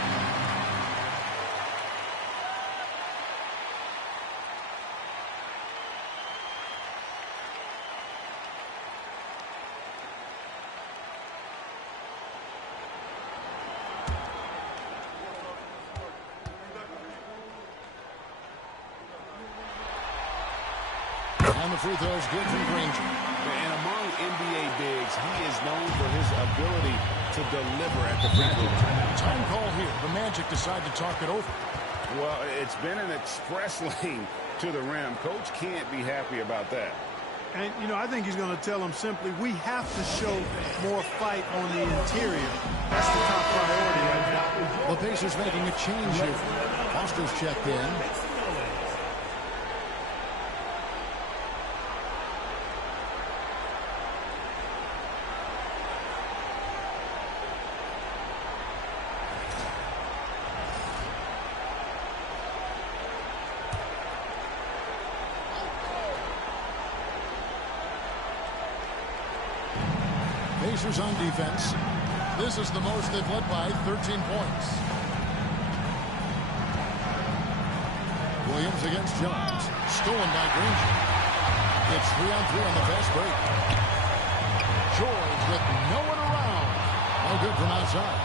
the free throws, good from Granger. And among NBA bigs, he is known for his ability to deliver at the free throw line. Time call here. The Magic decide to talk it over. Well, it's been an express lane to the rim. Coach can't be happy about that. And, you know, I think he's going to tell them simply, we have to show more fight on the interior. That's the top priority right now. The Pacers making a change here. Foster's checked in. Pacers on defense. This is the most they've led by 13 points. Williams against Jones. Stolen by Granger. It's 3-on-3 on the fast break. George with no one around. No good from outside.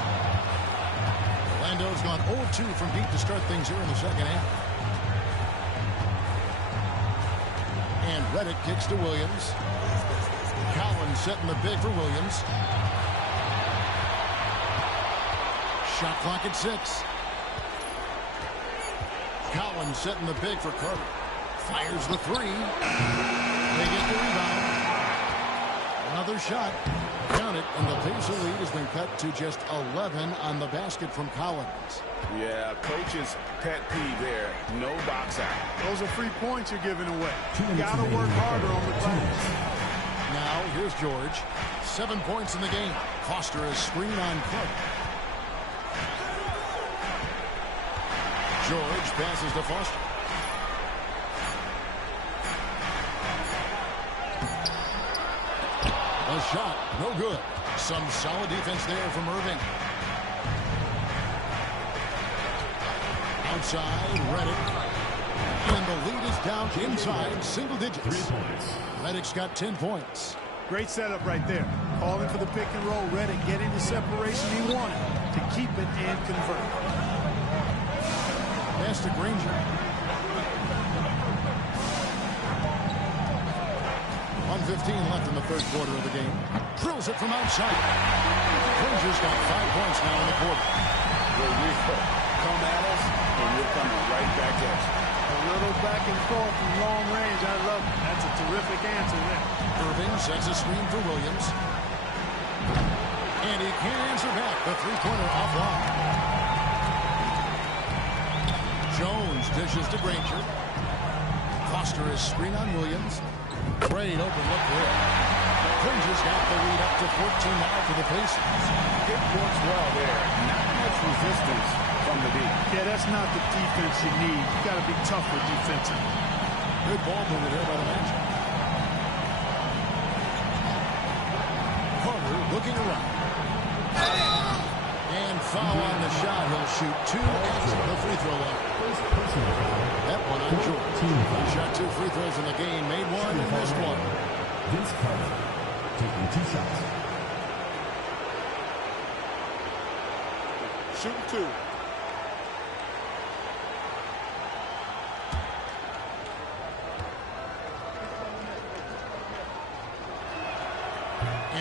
Orlando's gone 0-2 from deep to start things here in the second half. And Redick kicks to Williams. Collins setting the big for Williams. Shot clock at 6. Collins setting the big for Carter. Fires the 3. They get the rebound. Another shot. Count it, and the Pacer lead has been cut to just 11 on the basket from Collins. Yeah, coach's pet peeve there. No box out. Those are free points you're giving away. You got to work harder on the glass. Now, here's George. 7 points in the game. Foster is screen on Clark. George passes to Foster. A shot, no good. Some solid defense there from Irving. Outside, Redick. And the lead is down inside single digits. Redick's got 10 points. Great setup right there. Calling for the pick and roll. Redick getting the separation he wanted to keep it and convert. Pass to Granger. 1:15 left in the third quarter of the game. Drills it from outside. Granger's got 5 points now in the quarter. Well, we come at us, and we're coming right back at you. A little back and forth from long range. I love it. That's a terrific answer there. Irving sets a screen for Williams. And he can't answer back. The three-pointer offline. Jones dishes to Granger. Foster is screen on Williams. Great open look there. Granger's got the lead up to 14 now for the Pacers. It works well there. Not much resistance from the deep. Yeah, that's not the defense you need. You got to be tougher defensively. Good ball movement there by the Magic. Carter looking around. And foul on the shot. He'll shoot 2 at the free throw line. That one on George. He shot 2 free throws in the game, made 1 and missed 1. Vince Carter taking 2 shots. Shooting 2.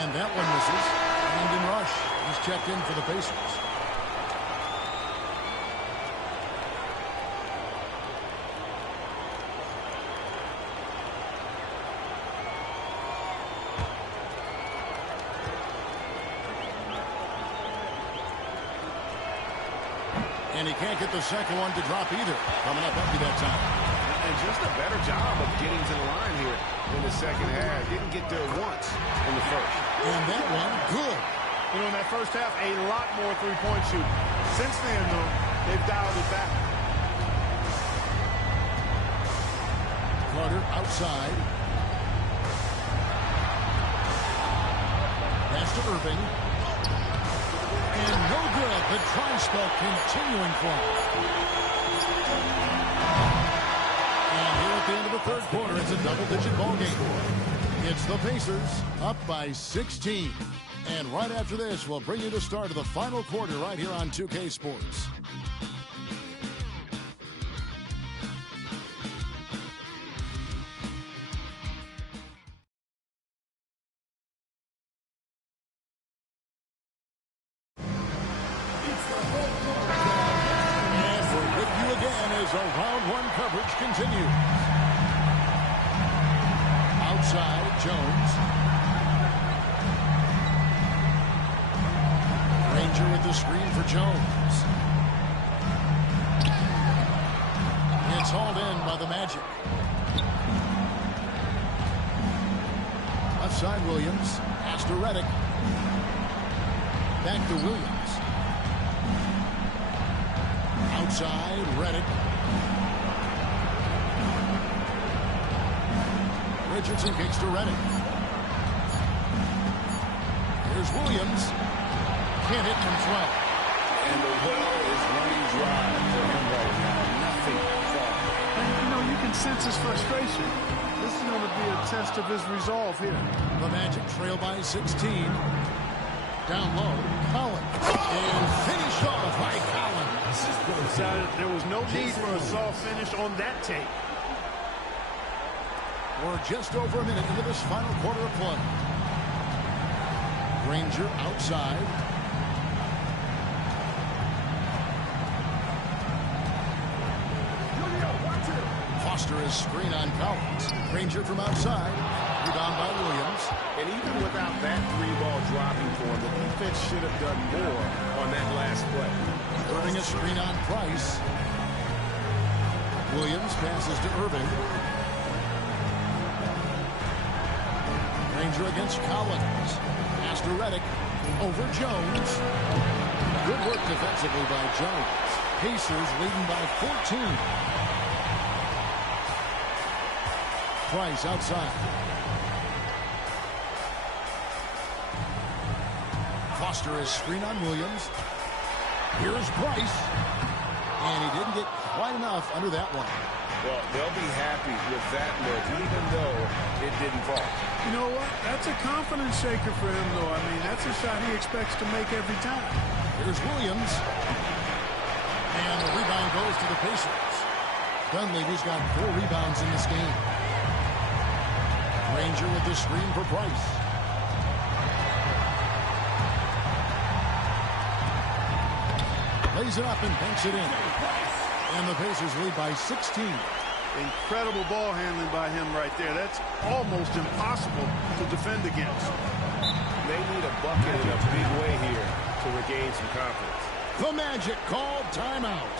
And that one misses. Brandon Rush is checked in for the Pacers. And he can't get the second one to drop either. Coming up empty that time. And just a better job of getting to the line here in the second half. Didn't get there once in the first. And that one, good. You know, in that first half, a lot more three-point shooting. Since then, though, they've dialed it back. Carter outside. Pass to Irving. And no good. The try spell continuing for him. And here at the end of the third quarter, it's a double-digit ball game. It's the Pacers up by 16. And right after this, we'll bring you the start of the final quarter right here on 2K Sports. as our round one coverage continues. Outside, Jones. Granger with the screen for Jones. It's hauled in by the Magic. Left side, Williams. Pass to Redick. Back to Williams. Outside, Redick. Richardson kicks to Redick. Here's Williams. Can't hit from 12. And the well is running dry for him right now. Nothing falling. And, you know, you can sense his frustration. This is going to be a test of his resolve here. The Magic trail by 16. Down low, Collins. And finished off by Collins. Decided there was no need for a soft finish on that tape. We're just over a minute into this final quarter of play. Granger outside. Foster is screen on Collins. Granger from outside. Rebound by Williams. And even without that three-ball dropping for him, the defense should have done more on that last play. Irving a screen on Price. Williams passes to Irving. Granger against Collins. Pass to Redick. Over Jones. Good work defensively by Jones. Pacers leading by 14. Price outside. Foster is screen on Williams. Here's Price. And he didn't get quite enough under that one. Well, they'll be happy with that look, even though it didn't fall. You know what? That's a confidence shaker for him, though. I mean, that's a shot he expects to make every time. Here's Williams. And the rebound goes to the Pacers. Dunleavy's got 4 rebounds in this game. Granger with the screen for Price. Lays it up and banks it in. And the Pacers lead by 16. Incredible ball handling by him right there. That's almost impossible to defend against. They need a bucket in a big way here to regain some confidence. The Magic called timeout.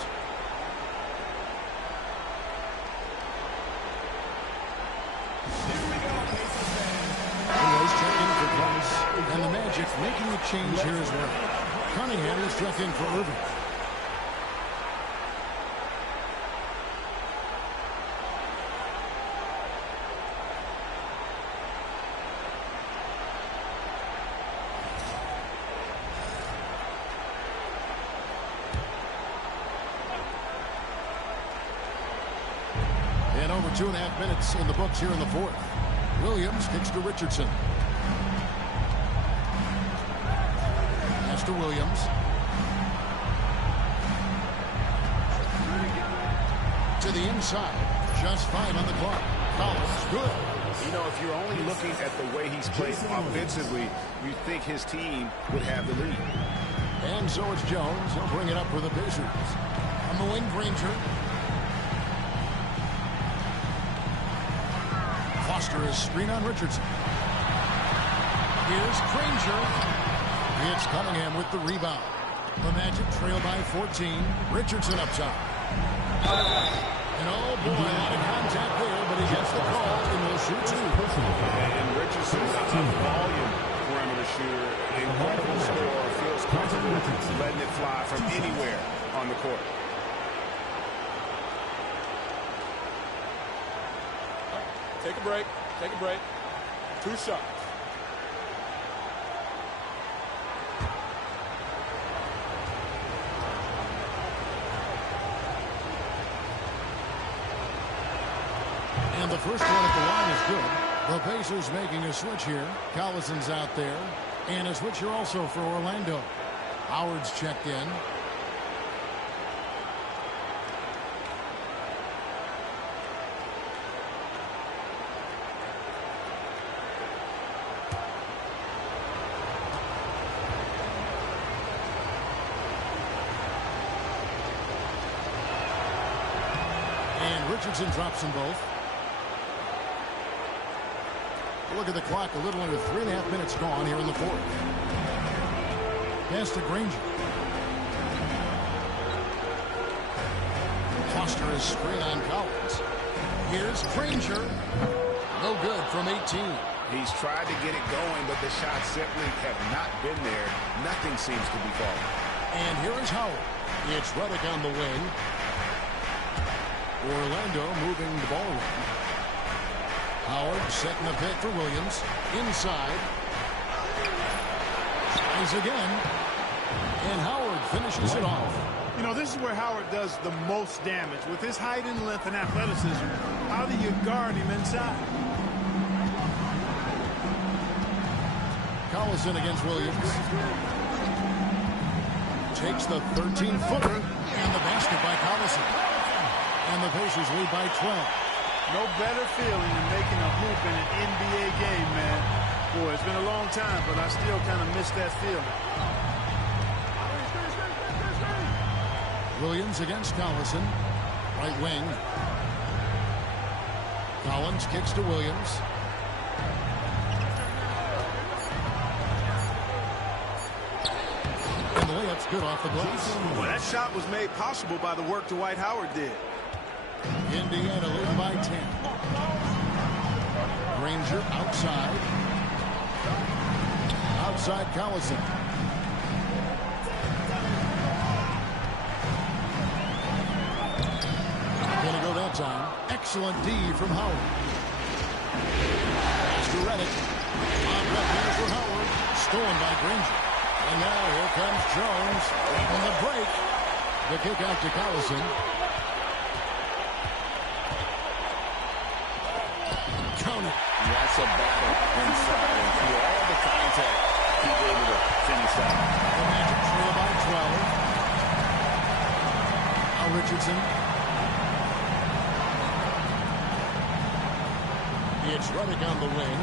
Heroes check in for Price. And the Magic making a change here as well. Cunningham is checked in for Irving. And over 2.5 minutes in the books here in the fourth. Williams kicks to Richardson. Pass to Williams. To the inside. Just 5 on the clock. Collins, good. You know, if you're only looking at the way he's played offensively, you'd think his team would have the lead. And so it's Jones. He'll bring it up for the Pacers. On the wing, Granger. Foster is screen on Richardson. Here's Granger. It's Cunningham with the rebound. The Magic trail by 14. Richardson up top. And oh boy, a lot of contact there, but he gets the call and will shoot 2. And Richardson, a volume perimeter shooter, incredible scorer, feels comfortable letting it fly from anywhere on the court. Take a break. Take a break. 2 shots. And the first one at the line is good. The Pacers making a switch here. Collison's out there. And a switch here also for Orlando. Howard's checked in. And Richardson drops them both. Look at the clock. A little under 3.5 minutes gone here in the fourth. Pass to Granger. Foster is screen on Collins. Here's Granger. No good from 18. He's tried to get it going, but the shots simply have not been there. Nothing seems to be falling. And here is Howard. It's Reddick on the wing. Orlando moving the ball around. Howard setting the pick for Williams. Inside. Tries again. And Howard finishes it off. You know, this is where Howard does the most damage. With his height and length and athleticism, how do you guard him inside? Collison against Williams. Takes the 13-footer and the basket by Collison. And the Pacers lead by 12. No better feeling than making a hoop in an NBA game, man. Boy, it's been a long time, but I still kind of miss that feeling. Williams against Collison. Right wing. Collins kicks to Williams. And the layup's good off the glass. Well, that shot was made possible by the work Dwight Howard did. Indiana leading by 10. Granger outside. Outside Collison. Gonna go that time. Excellent D from Howard. Pass to Reddick. On left hand for Howard. Stolen by Granger. And now here comes Jones. On the break. The kick out to Collison. Count it. That's a battle inside. And through all the contact, he's able to finish that. The Magic trail by 12. Now Richardson. It's Reddick on the wing.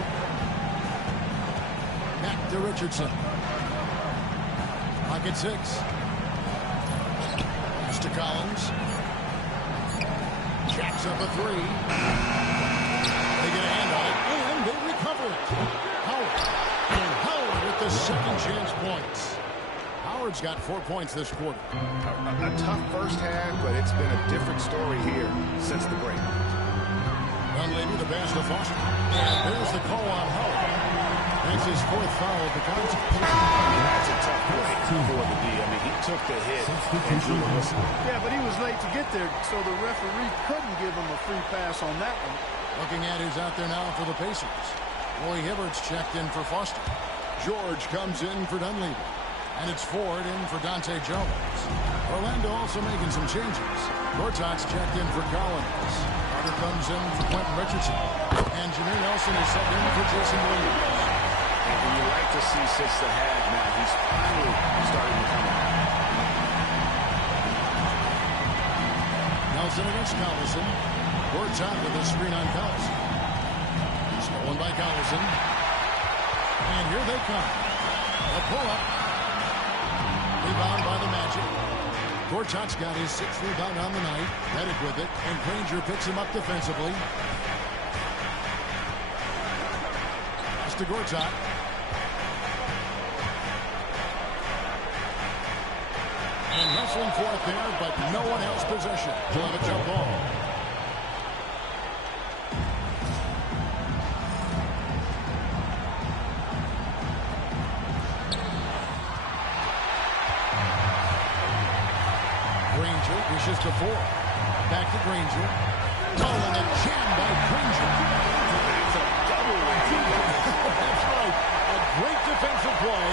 Back to Richardson. Pocket 6. Pass to Collins. Jacks up a 3. They get a hand on it, and they recover it. Howard. And Howard with the second chance points. Howard's got 4 points this quarter. A tough first half, but it's been a different story here since the break. Dunleavy, the pass to Foster. And there's the call on Howard. That's his 4th foul of the contest. That's a tough play for the D. I mean, he took the hit and drew the whistle. Yeah, but he was late to get there, so the referee couldn't give him a free pass on that one. Looking at who's out there now for the Pacers. Roy Hibbert's checked in for Foster. George comes in for Dunleavy. And it's Ford in for Dante Jones. Orlando also making some changes. Gortat's checked in for Collins. Carter comes in for Quentin Richardson. And Jameer Nelson is subbed in for Jason Williams. And you like to see since the half now, he's finally starting to come on. Nelson against Collison. Gortat with a screen on Collison. Stolen by Collison. And here they come. A pull-up. Rebound by the Magic. Gortat's got his 6th rebound on the night. Reddick with it. And Granger picks him up defensively. Pass to Gortat. And wrestling for it there, but no one else possession. He'll have a jump ball. Granger dishes to Ford. Back to Granger. Oh, and a jam by Granger. That's a double whammy. That's right. A great defensive play.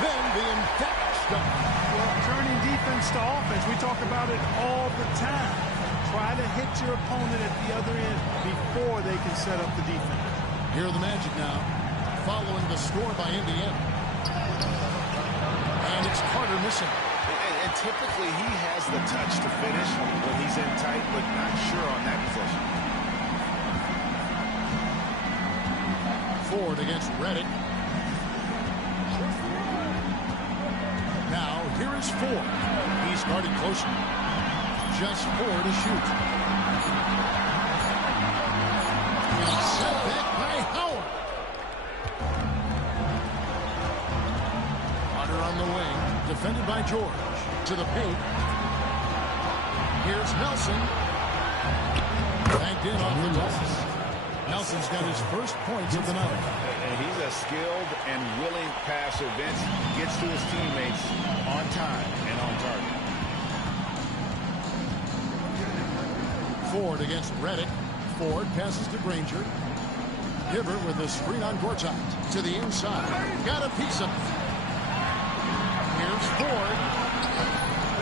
Then the emphatic stuff. Well, turning defense to offense, we talk about it all the time. Try to hit your opponent at the other end before they can set up the defense. Here are the Magic now, following the score by Indiana. And it's Carter missing. And typically he has the touch to finish when he's in tight, but not sure on that possession. Ford against Reddick. Now, here is Ford. He's guarded closely. just 4 to shoot. And set back by Howard. Carter on the wing, defended by George. To the paint. Here's Nelson. Banked in off the toss. Nelson's got his first points of the night. And he's a skilled and willing passer. Vince gets to his teammates on time and on target. Ford against Reddick. Ford passes to Granger. Hibbert with a screen on Gortat. To the inside. Got a piece of it. Here's Ford.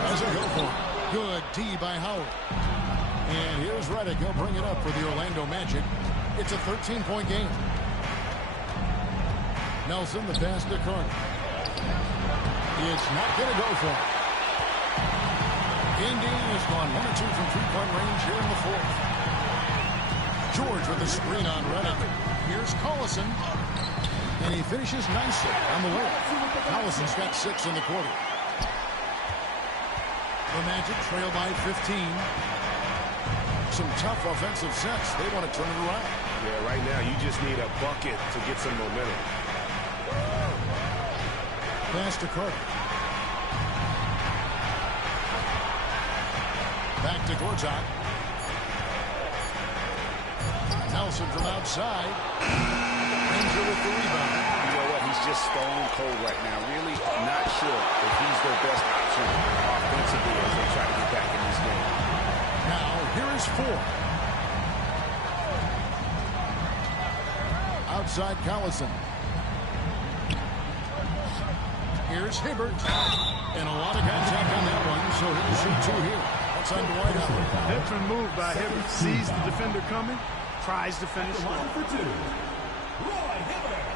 Doesn't go for it. Good D by Howard. And here's Reddick. He'll bring it up for the Orlando Magic. It's a 13-point game. Nelson, the pass to Carter. It's not going to go for it. Indy has gone 1 or 2 from 3-point range here in the fourth. George with the screen on Reddick. Here's Collison. And he finishes nicely on the way. Collison's got 6 in the quarter. The Magic trail by 15. Some tough offensive sets. They want to turn it around. Yeah, right now you just need a bucket to get some momentum. Pass to Carter. Back to Gortat. Nelson from outside. Granger with the rebound. You know what? He's just stone cold right now. Really not sure if he's their best option offensively as they try to get back in this game. Now, here is Ford. Outside Collison. Here's Hibbert. And a lot of contact on that one, so he'll shoot 2 here. That's on Dwight Howard. Different move by Hibbert. Sees the defender coming, tries to finish. Line for 2. Roy Hibbert.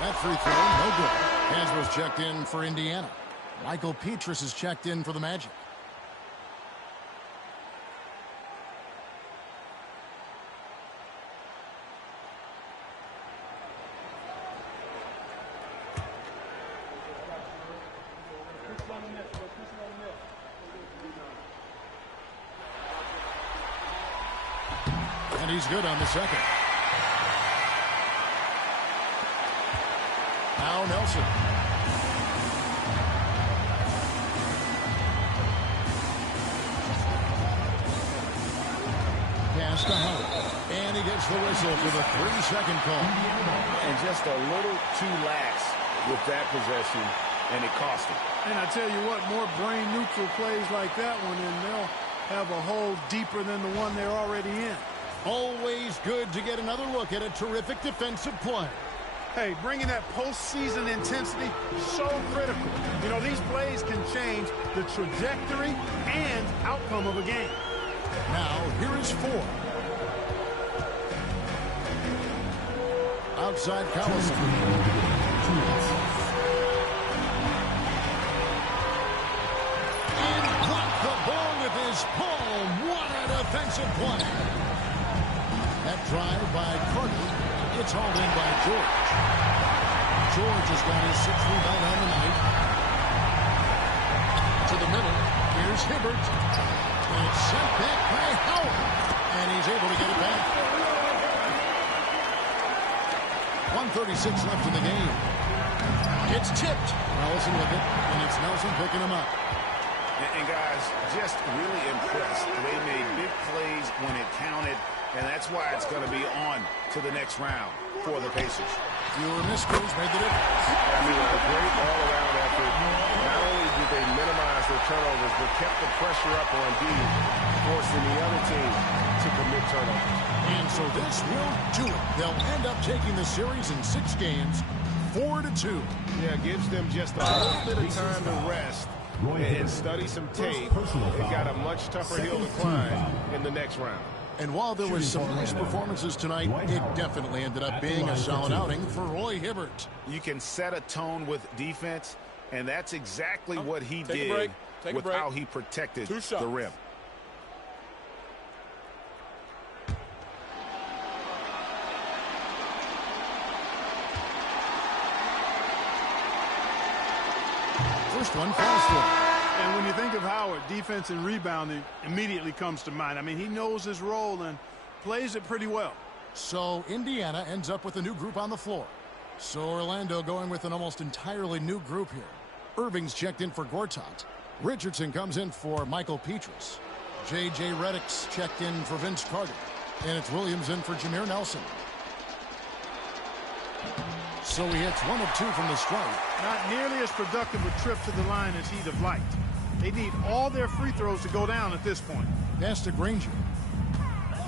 That free throw, no good. Hansbrough's checked in for Indiana. Michael Petrus is checked in for the Magic. And he's good on the second. Now Nelson. Pass to Howard. And he gets the whistle for the 3-second call. And just a little too lax with that possession, and it cost him. And I tell you what, more brain-neutral plays like that one, and they'll have a hole deeper than the one they're already in. Always good to get another look at a terrific defensive play. Hey, bringing that postseason intensity, so critical. You know, these plays can change the trajectory and outcome of a game. Now, here is Ford. Outside Collison. And blocked the ball with his palm. What a defensive play. That drive by Carter. It's hauled in by George. George has got his 6th rebound on the night. To the middle. Here's Hibbert. And it's sent back by Howard. And he's able to get it back. 1:36 left in the game. It's tipped. Nelson with it. And it's Nelson picking him up. And guys, just really impressed. They made big plays when it counted, and that's why it's going to be on to the next round for the Pacers. Fewer miscues made the difference. I mean, a great all-around effort. Not only did they minimize their turnovers, but kept the pressure up on D, forcing the other team to commit turnovers. And so this will do it. They'll end up taking the series in 6 games, 4-2. Yeah, it gives them just a little bit of time to rest and study some tape. They've got a much tougher hill to climb in the next round. And while there was some nice performances tonight, it definitely ended up being a solid outing for Roy Hibbert. You can set a tone with defense, and that's exactly what he did with how he protected the rim. First one falls through. And when you think of Howard, defense and rebounding immediately comes to mind. I mean, he knows his role and plays it pretty well. So Indiana ends up with a new group on the floor. So Orlando going with an almost entirely new group here. Irving's checked in for Gortat. Richardson comes in for Michael Petrus. J.J. Redick's checked in for Vince Carter. And it's Williams in for Jameer Nelson. So he hits 1 of 2 from the stripe. Not nearly as productive a trip to the line as he'd have liked. They need all their free throws to go down at this point. Pass to Granger.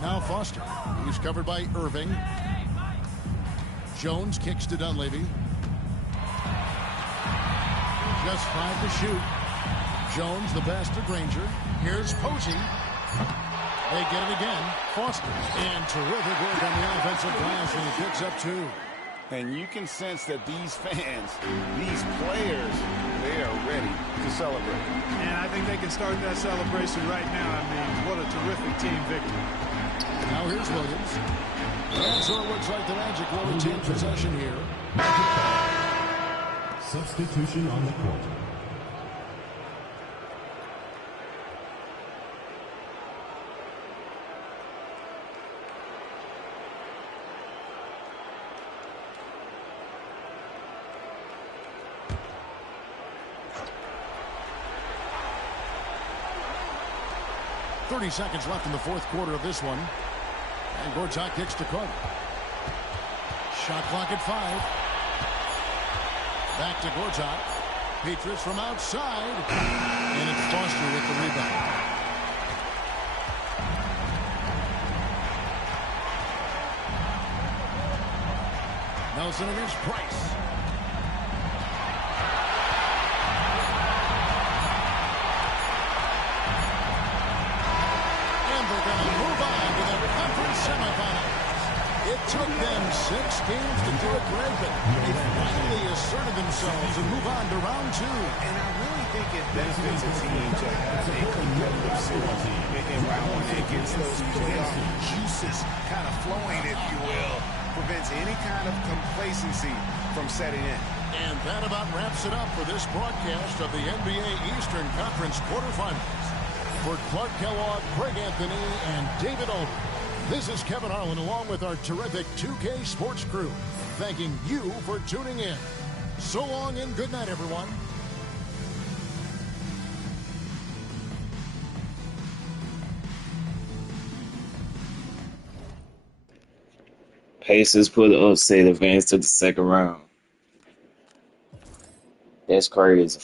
Now Foster. He's covered by Irving. Jones kicks to Dunleavy. Just 5 to shoot. Jones the pass to Granger. Here's Posey. They get it again. Foster. And terrific work on the offensive glass, and he picks up 2. And you can sense that these fans, these players, they are ready to celebrate. And I think they can start that celebration right now. I mean, what a terrific team victory. Now here's Williams. And so it looks like the Magic will retain possession here. Substitution on the court. Seconds left in the fourth quarter of this one. And Gortat kicks to Carter. Shot clock at 5. Back to Gortat. Petrus from outside. And it's Foster with the rebound. Nelson against Price. It took them 6 games to do it, Greg, but they finally asserted themselves and move on to round 2. And I really think it benefits a team to have a competitive series in round 1 that gets those playoff juices kind of flowing, if you will. Prevents any kind of complacency from setting in. And that about wraps it up for this broadcast of the NBA Eastern Conference quarterfinals. For Clark Kellogg, Greg Anthony, and David Aldridge, this is Kevin Harlan along with our terrific 2K Sports crew, thanking you for tuning in. So long and good night, everyone. Pacers put an upset advance to the second round. That's crazy.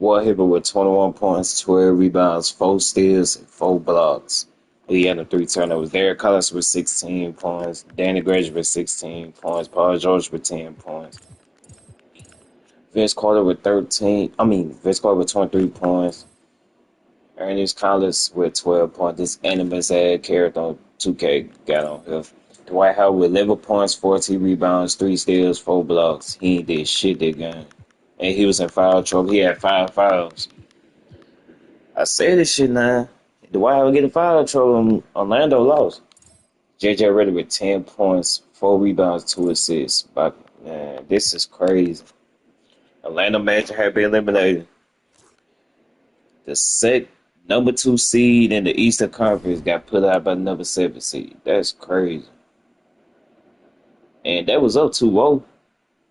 Roy Hibbert with 21 points, 12 rebounds, 4 steals, and 4 blocks. He had 3 turnovers. Derek Collins with 16 points. Danny Granger with 16 points. Paul George with 10 points. Vince Carter with 23 points. Ernest Collins with 12 points. This animus ad character on 2K got on here. Dwight Howard with 11 points, 14 rebounds, 3 steals, 4 blocks. He ain't did shit that game. And he was in foul trouble. He had 5 fouls. I say this shit now. Dwight Howard get in foul trouble and Orlando lost. J.J. Redick with 10 points, 4 rebounds, 2 assists. But, man, this is crazy. Orlando Magic had been eliminated. The number 2 seed in the Eastern Conference got put out by the number 7 seed. That's crazy. And that was up 2-0.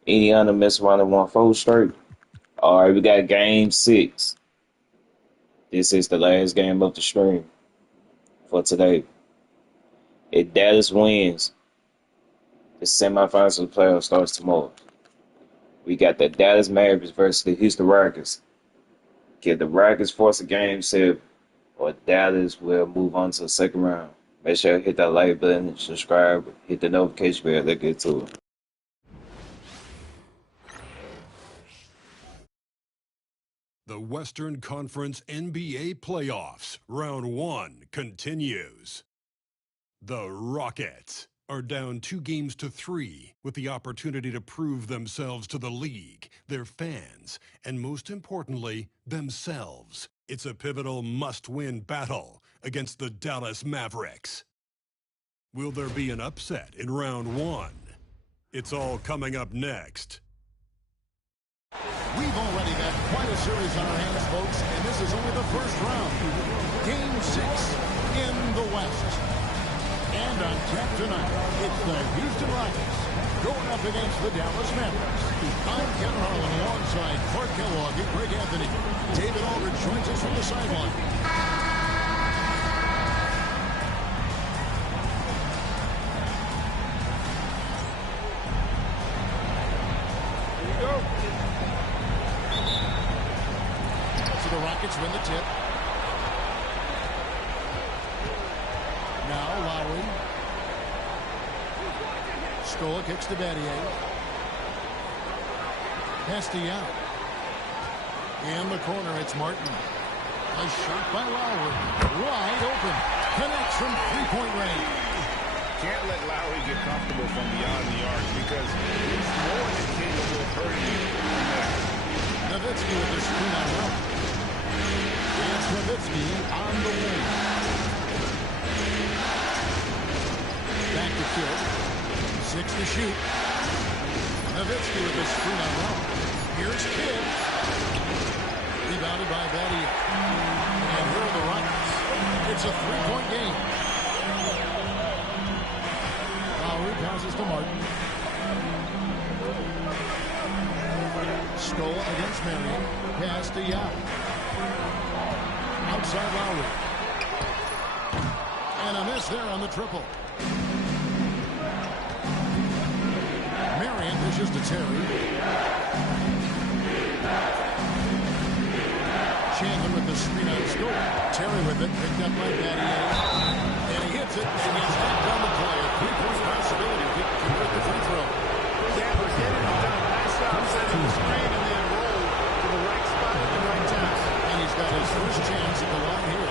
Indiana messed around and won 4 straight. All right, we got game 6. This is the last game of the stream for today. If Dallas wins, the semifinals of the playoffs starts tomorrow. We got the Dallas Mavericks versus the Houston Rockets. Can the Rockets force a game 7, or Dallas will move on to the second round? Make sure you hit that like button, subscribe, hit the notification bell. Let's get to it. The Western Conference NBA Playoffs, Round 1 continues. The Rockets are down 2 games to 3 with the opportunity to prove themselves to the league, their fans, and most importantly, themselves. It's a pivotal must-win battle against the Dallas Mavericks. Will there be an upset in round 1? It's all coming up next. We've already got quite a series on our hands, folks, and this is only the first round. Game 6 in the West. And on tap tonight, it's the Houston Rockets going up against the Dallas Mavericks. I'm Ken Harlan alongside Clark Kellogg and Greg Anthony. David Aldridge joins us from the sideline. Here we go. So the Rockets win the tip. Now Lowry. Scola kicks to Battier. Pass to Young. In the corner, it's Martin. A shot by Lowry. Wide open. Connects from three-point range. Can't let Lowry get comfortable from beyond the arc because he's more than capable of hurting you from there. Nowitzki with the screen on Rock. It's Nowitzki on the wing. Back to Kidd. 6 to shoot. Nowitzki with the screen on Rock. Here's Kidd. Rebounded by Battier. And here are the Rockets. It's a three-point game. Lowry passes to Martin. Scola against Marion. Pass to Yao. Outside Lowry. And a miss there on the triple. Marion pushes to Terry. Chandler with the screen on Scola. Terry with it, picked up by Battier. And he hits it, and he's knocked down the play. A three-point possibility if he can convert the free throw. Chandler hit it. He's done a nice job setting the screen and then roll to the right spot at the right time. And he's got his first chance at the line here.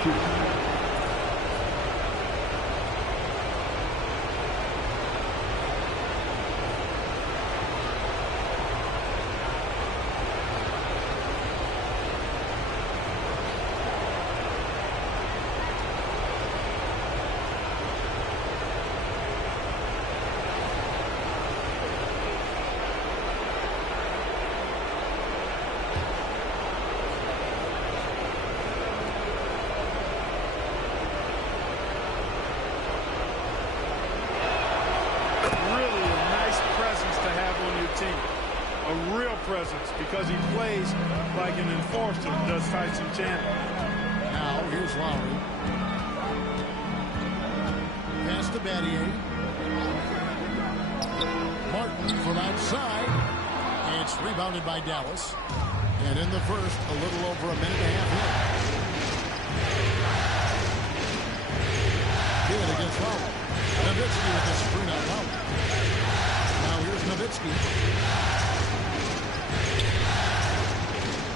A real presence because he plays like an enforcer, does Tyson Chandler. Now here's Lowry. Pass to Battier. Martin from outside. And it's rebounded by Dallas. And in the first, a little over a minute and a half in. Kidd against Lowry. Nowitzki with the screen on Lowry. Now here's Nowitzki.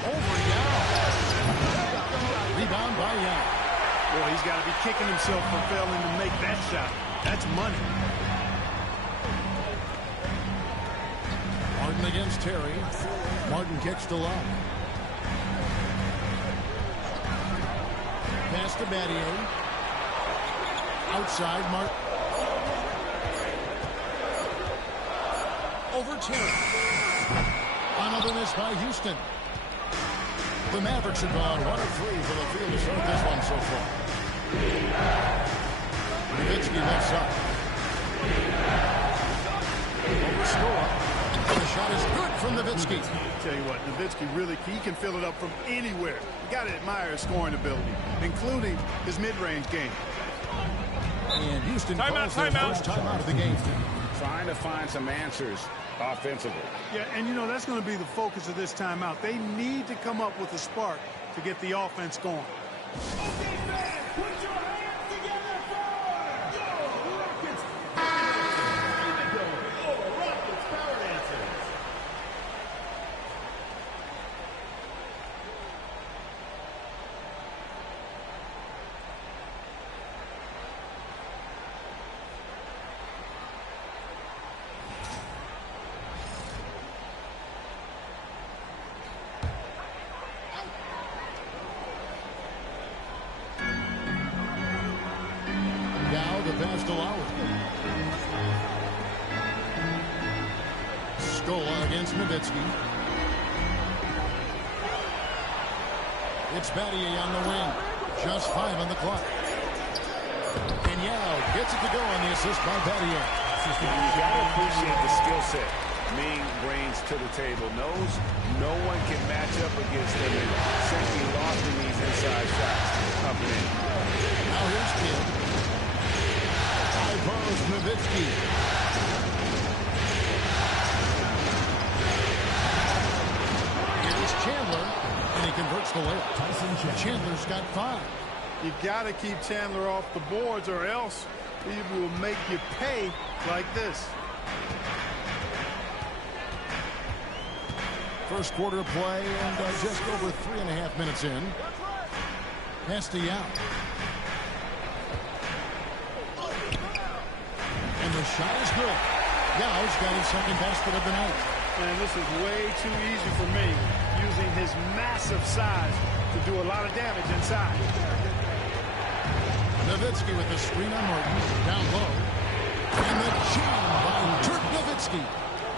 Over Yao. Rebound by Yao. Boy, he's got to be kicking himself for failing to make that shot. That's money. Martin against Terry. Martin kicks to Love. Pass to Battier. Outside, Martin. Over Terry. Another miss by Houston. The Mavericks are gone 1 of 3 from the field to start this one so far. Nowitzki left side. Over Scola. The shot is good from Nowitzki. Tell you what, Nowitzki really, he can fill it up from anywhere. You got to admire his scoring ability, including his mid-range game. And Houston calls their first timeout of the game. Trying to find some answers offensively. Yeah, and you know, that's going to be the focus of this timeout. They need to come up with a spark to get the offense going. Okay, fans, put your hands together for Go Rockets! Here we go, Rockets Power Dancers. Nowitzki. It's Battier on the wing. Just 5 on the clock. And Yao gets it to go on the assist by Battier. You got to appreciate the skill set Ming brings to the table. Knows no one can match up against him and simply lost in these inside shots up and in. Now here's Kidd. High post Nowitzki. Here's Chandler, and he converts the layup. Chandler's got 5. You got to keep Chandler off the boards or else he will make you pay like this. First quarter of play and just over 3.5 minutes in. Pass to Yao. And the shot is good. Yao's got his second basket of the night. Man, this is way too easy for me, using his massive size to do a lot of damage inside. Nowitzki with the screen on Martin. Down low. And the jam by Dirk Nowitzki.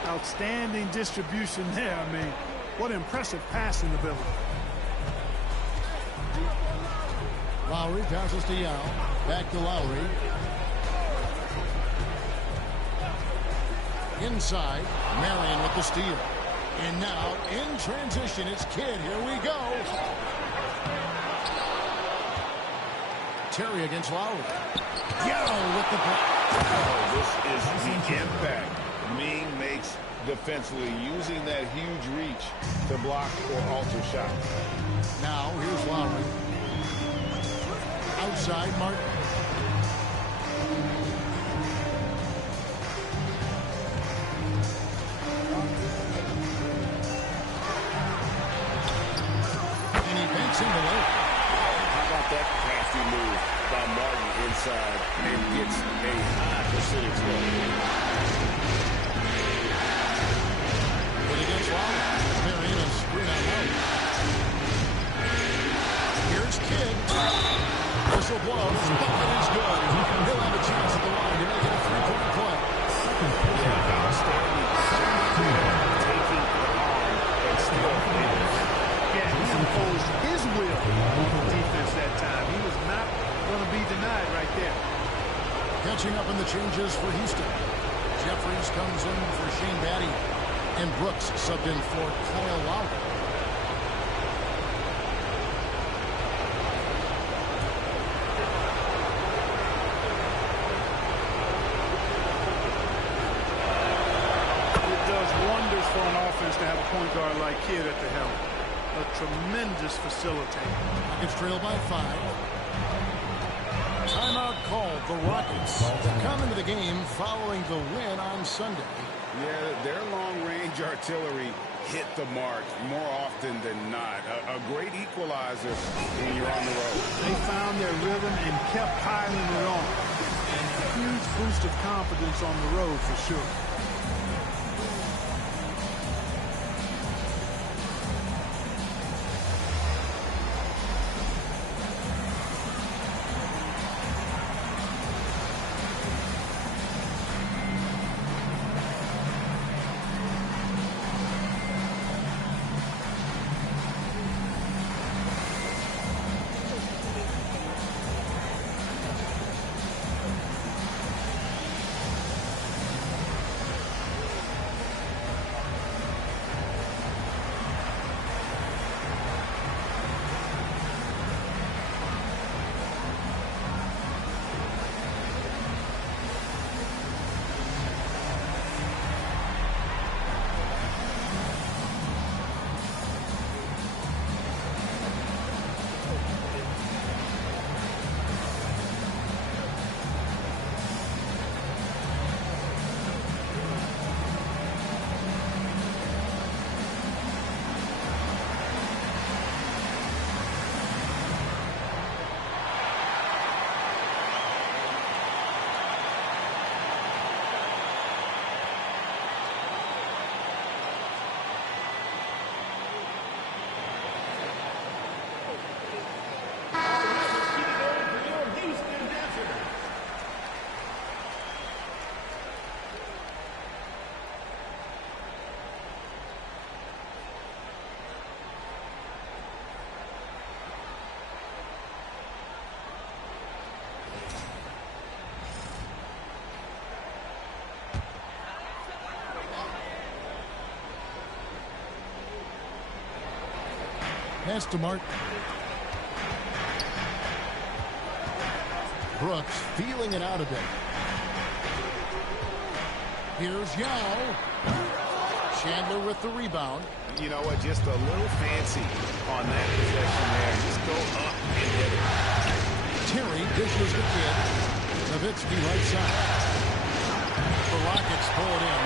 Outstanding distribution there. I mean, what impressive passing ability. Lowry passes to Yao. Back to Lowry. Inside, Marion with the steal. And now, in transition, it's Kidd. Here we go. Terry against Lowry. Yao with the block. Oh, this is the impact Ming makes defensively, using that huge reach to block or alter shots. Now, here's Lowry. Outside, Martin. And he banks in the lane. How about that crafty move by Martin inside and gets a high percentage goal. Against Lowry. Marion a screen on Lowry. Here's Kidd. Whistle blows. Bucket is good. He'll have a chance at the line to make it a 3-point play. Yeah, outstanding. Taking the arm and still hitting. Yeah, he imposed his will on the defense that time. He was not going to be denied right there. Catching up in the changes for Houston. Jeffries comes in for Shane Battier. And Brooks subbed in for Kyle Lowry. It does wonders for an offense to have a point guard like Kidd at the helm. A tremendous facilitator. Rockets trail by 5. Timeout called. The Rockets come into the game following the win on Sunday. Yeah, their long-range artillery hit the mark more often than not. A great equalizer when you're on the road. They found their rhythm and kept piling it on. A huge boost of confidence on the road for sure. Pass to Martin. Brooks feeling it out a bit. Here's Yao. Chandler with the rebound. You know what? Just a little fancy on that possession there. Just go up and hit it. Terry dishes the kid. Nowitzki right side. The Rockets pull it in.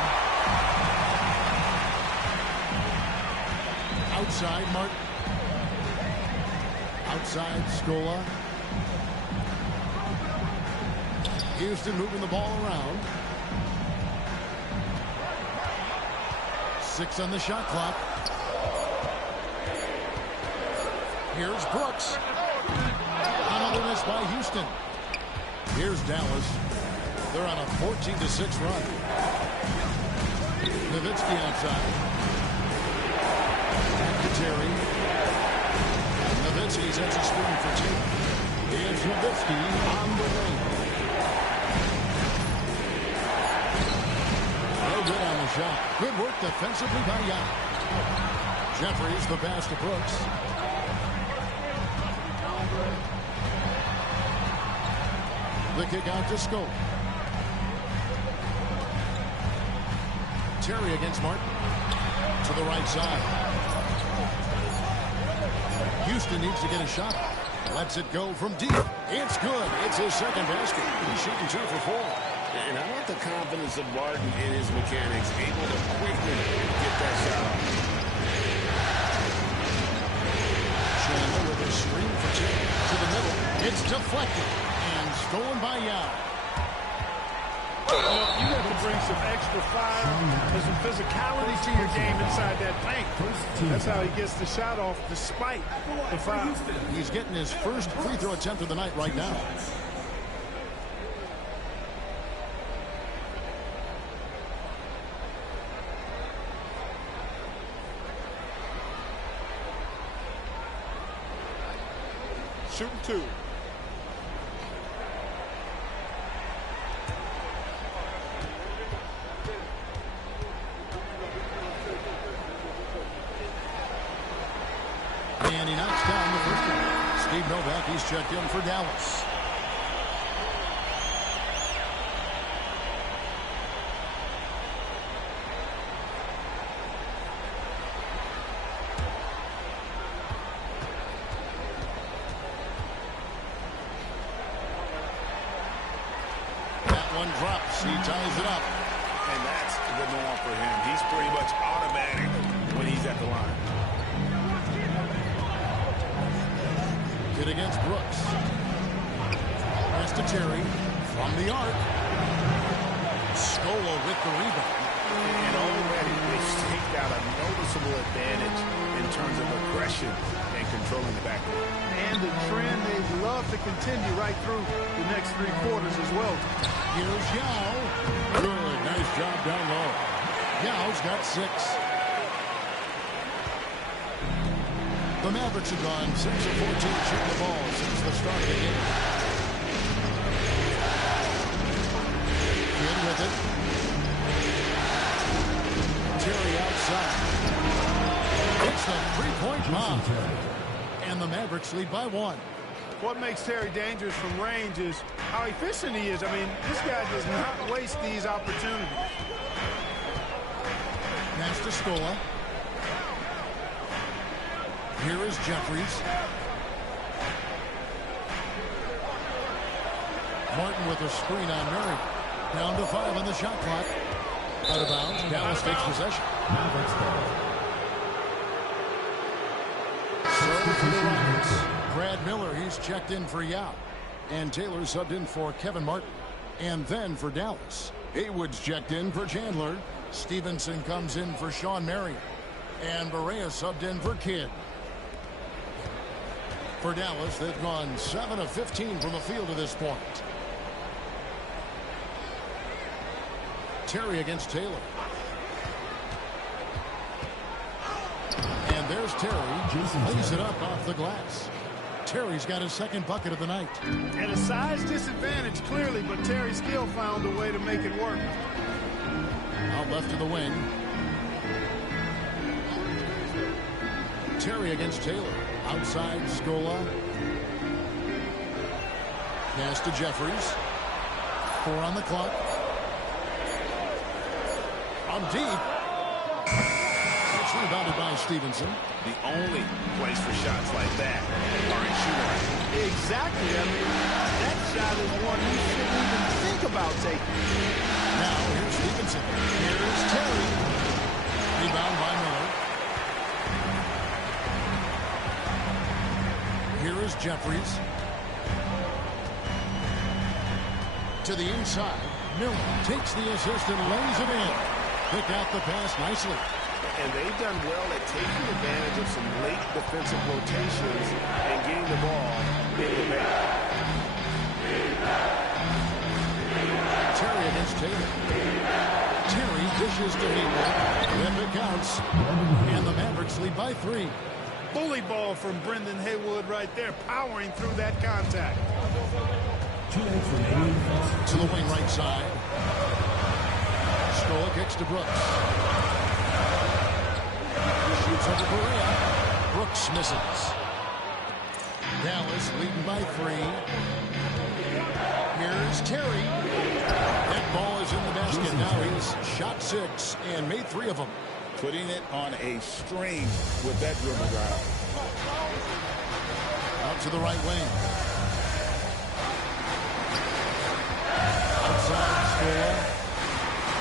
Outside Martin. Outside Scola. Houston moving the ball around. 6 on the shot clock. Here's Brooks. Another miss by Houston. Here's Dallas. They're on a 14-6 run. Nowitzki outside. Back to Terry. Nowitzki sets a screen for 2. Here's Nowitzki on the wing. No good on the shot. Good work defensively by Yao. Jeffries the pass to Brooks. The kick out to Scope. Terry against Martin. To the right side. Houston needs to get a shot. Lets it go from deep. It's good. It's his second basket. He's shooting 2 for 4. And I like the confidence of Barton in his mechanics, able to quickly get that shot off. Chandler with a screen for 2 to the middle. It's deflected and stolen by Yao. You have to bring some extra fire and some physicality to your game inside that paint. That's how he gets the shot off despite the foul. He's getting his first free throw attempt of the night right now. Shooting 2. And he knocks down the first one. Steve Novak, he's checked in for Dallas. One drops. He ties it up. And that's the norm for him. He's pretty much automatic when he's at the line. Good against Brooks. Pass to Terry. From the arc. Scola with the rebound. And already they've staked out a noticeable advantage in terms of aggression and controlling the backcourt. And the trend they'd love to continue right through the next 3 quarters as well. Here's Yao. Good. Nice job down low. Yao's got 6. The Mavericks have gone 6 of 14 shooting the ball since the start of the game. In with it. Terry outside. It's the 3-point bomb. And the Mavericks lead by 1. What makes Terry dangerous from range is how efficient he is. I mean, this guy does not waste these opportunities. Pass to Scola. Here is Jeffries. Martin with a screen on Murray. Down to 5 on the shot clock. Out of bounds. Dallas takes possession. So for the Rockets, Brad Miller, he's checked in for Yao. And Taylor subbed in for Kevin Martin. And then for Dallas, Haywood's checked in for Chandler. Stevenson comes in for Sean Marion. And Barea subbed in for Kidd. For Dallas, they've gone 7 of 15 from the field to this point. Terry against Taylor. And there's Terry. Lays it up off the glass. Terry's got his second bucket of the night. And a size disadvantage, clearly, but Terry still found a way to make it work. Out left to the wing. Terry against Taylor. Outside, Scola. Pass to Jeffries. 4 on the clock. On deep. It's rebounded by Stevenson. The only place for shots like that are in shooting range. Exactly. I mean, that shot is one you shouldn't even think about taking. Now, here's Stevenson. Here's Terry. Rebound by Miller. Here is Jeffries. To the inside. Miller takes the assist and lays it in. Picked out the pass nicely. And they've done well at taking advantage of some late defensive rotations and getting the ball in the paint. Terry against Taylor. Terry dishes to Hayward. If it counts. And the Mavericks lead by 3. Bully ball from Brendan Haywood right there, powering through that contact. To the wing right side. Scola kicks to Brooks. Shoots over Berea. Brooks misses. Dallas leading by 3. Here's Terry. That ball is in the basket. Now he's shot 6 and made 3 of them. Putting it on a string with that dribble drive. Out to the right wing. Outside Scola.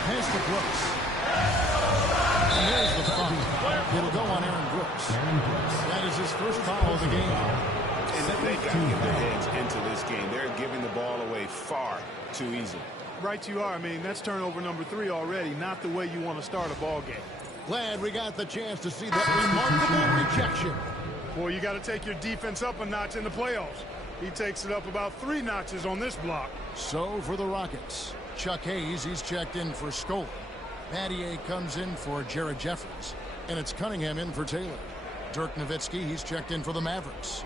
Pass to Brooks. And there's the foul. It'll go on Aaron Brooks. That is his first foul of the game. And they've got to get their heads into this game. They're giving the ball away far too easily. Right you are. I mean, that's turnover number 3 already. Not the way you want to start a ball game. Glad we got the chance to see that remarkable rejection. Boy, you got to take your defense up a notch in the playoffs. He takes it up about 3 notches on this block. So for the Rockets, Chuck Hayes, he's checked in for Scola. Battier comes in for Jared Jeffries. And it's Cunningham in for Taylor. Dirk Nowitzki, he's checked in for the Mavericks.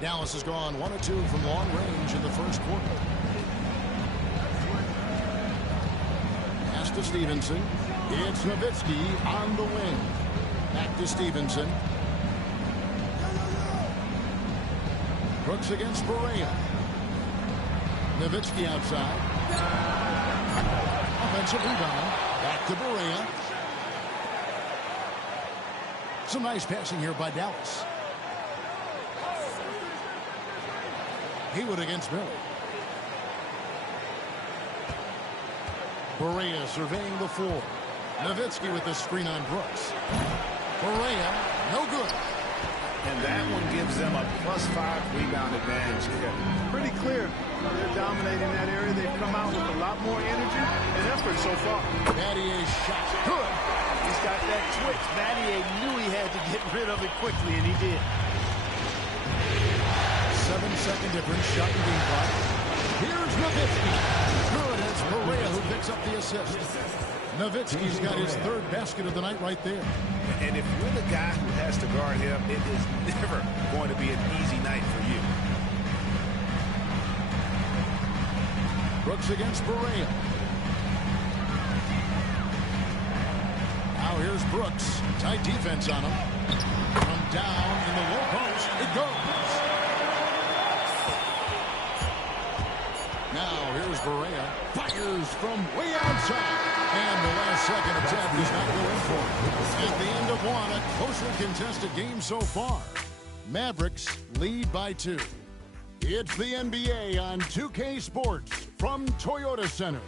Dallas has gone 1 of 2 from long range in the first quarter. Pass to Stevenson. It's Nowitzki on the wing. Back to Stevenson. Brooks against Berea. Nowitzki outside. Offensive rebound. Back to Berea. Some nice passing here by Dallas. Haywood against Miller. Berea surveying the floor. Nowitzki with the screen on Brooks. Berea, no good. And that one gives them a +5 rebound advantage here. Pretty clear. They're dominating that area. They've come out with a lot more energy and effort so far. Battier's shot. Good. He's got that twitch. Battier knew he had to get rid of it quickly, and he did. 7-second difference. Shot and game clock. Here's Nowitzki. Good. It's Berea who picks up the assist. Nowitzki's got his 3rd basket of the night right there. And if you're the guy who has to guard him, it is never going to be an easy night for you. Brooks against Berea. Now here's Brooks. Tight defense on him. From down in the low post, it goes. Now here's Berea. Fires from way outside. And the last second attempt does not go in for it. At the end of 1, a closely contested game so far. Mavericks lead by 2. It's the NBA on 2K Sports from Toyota Center.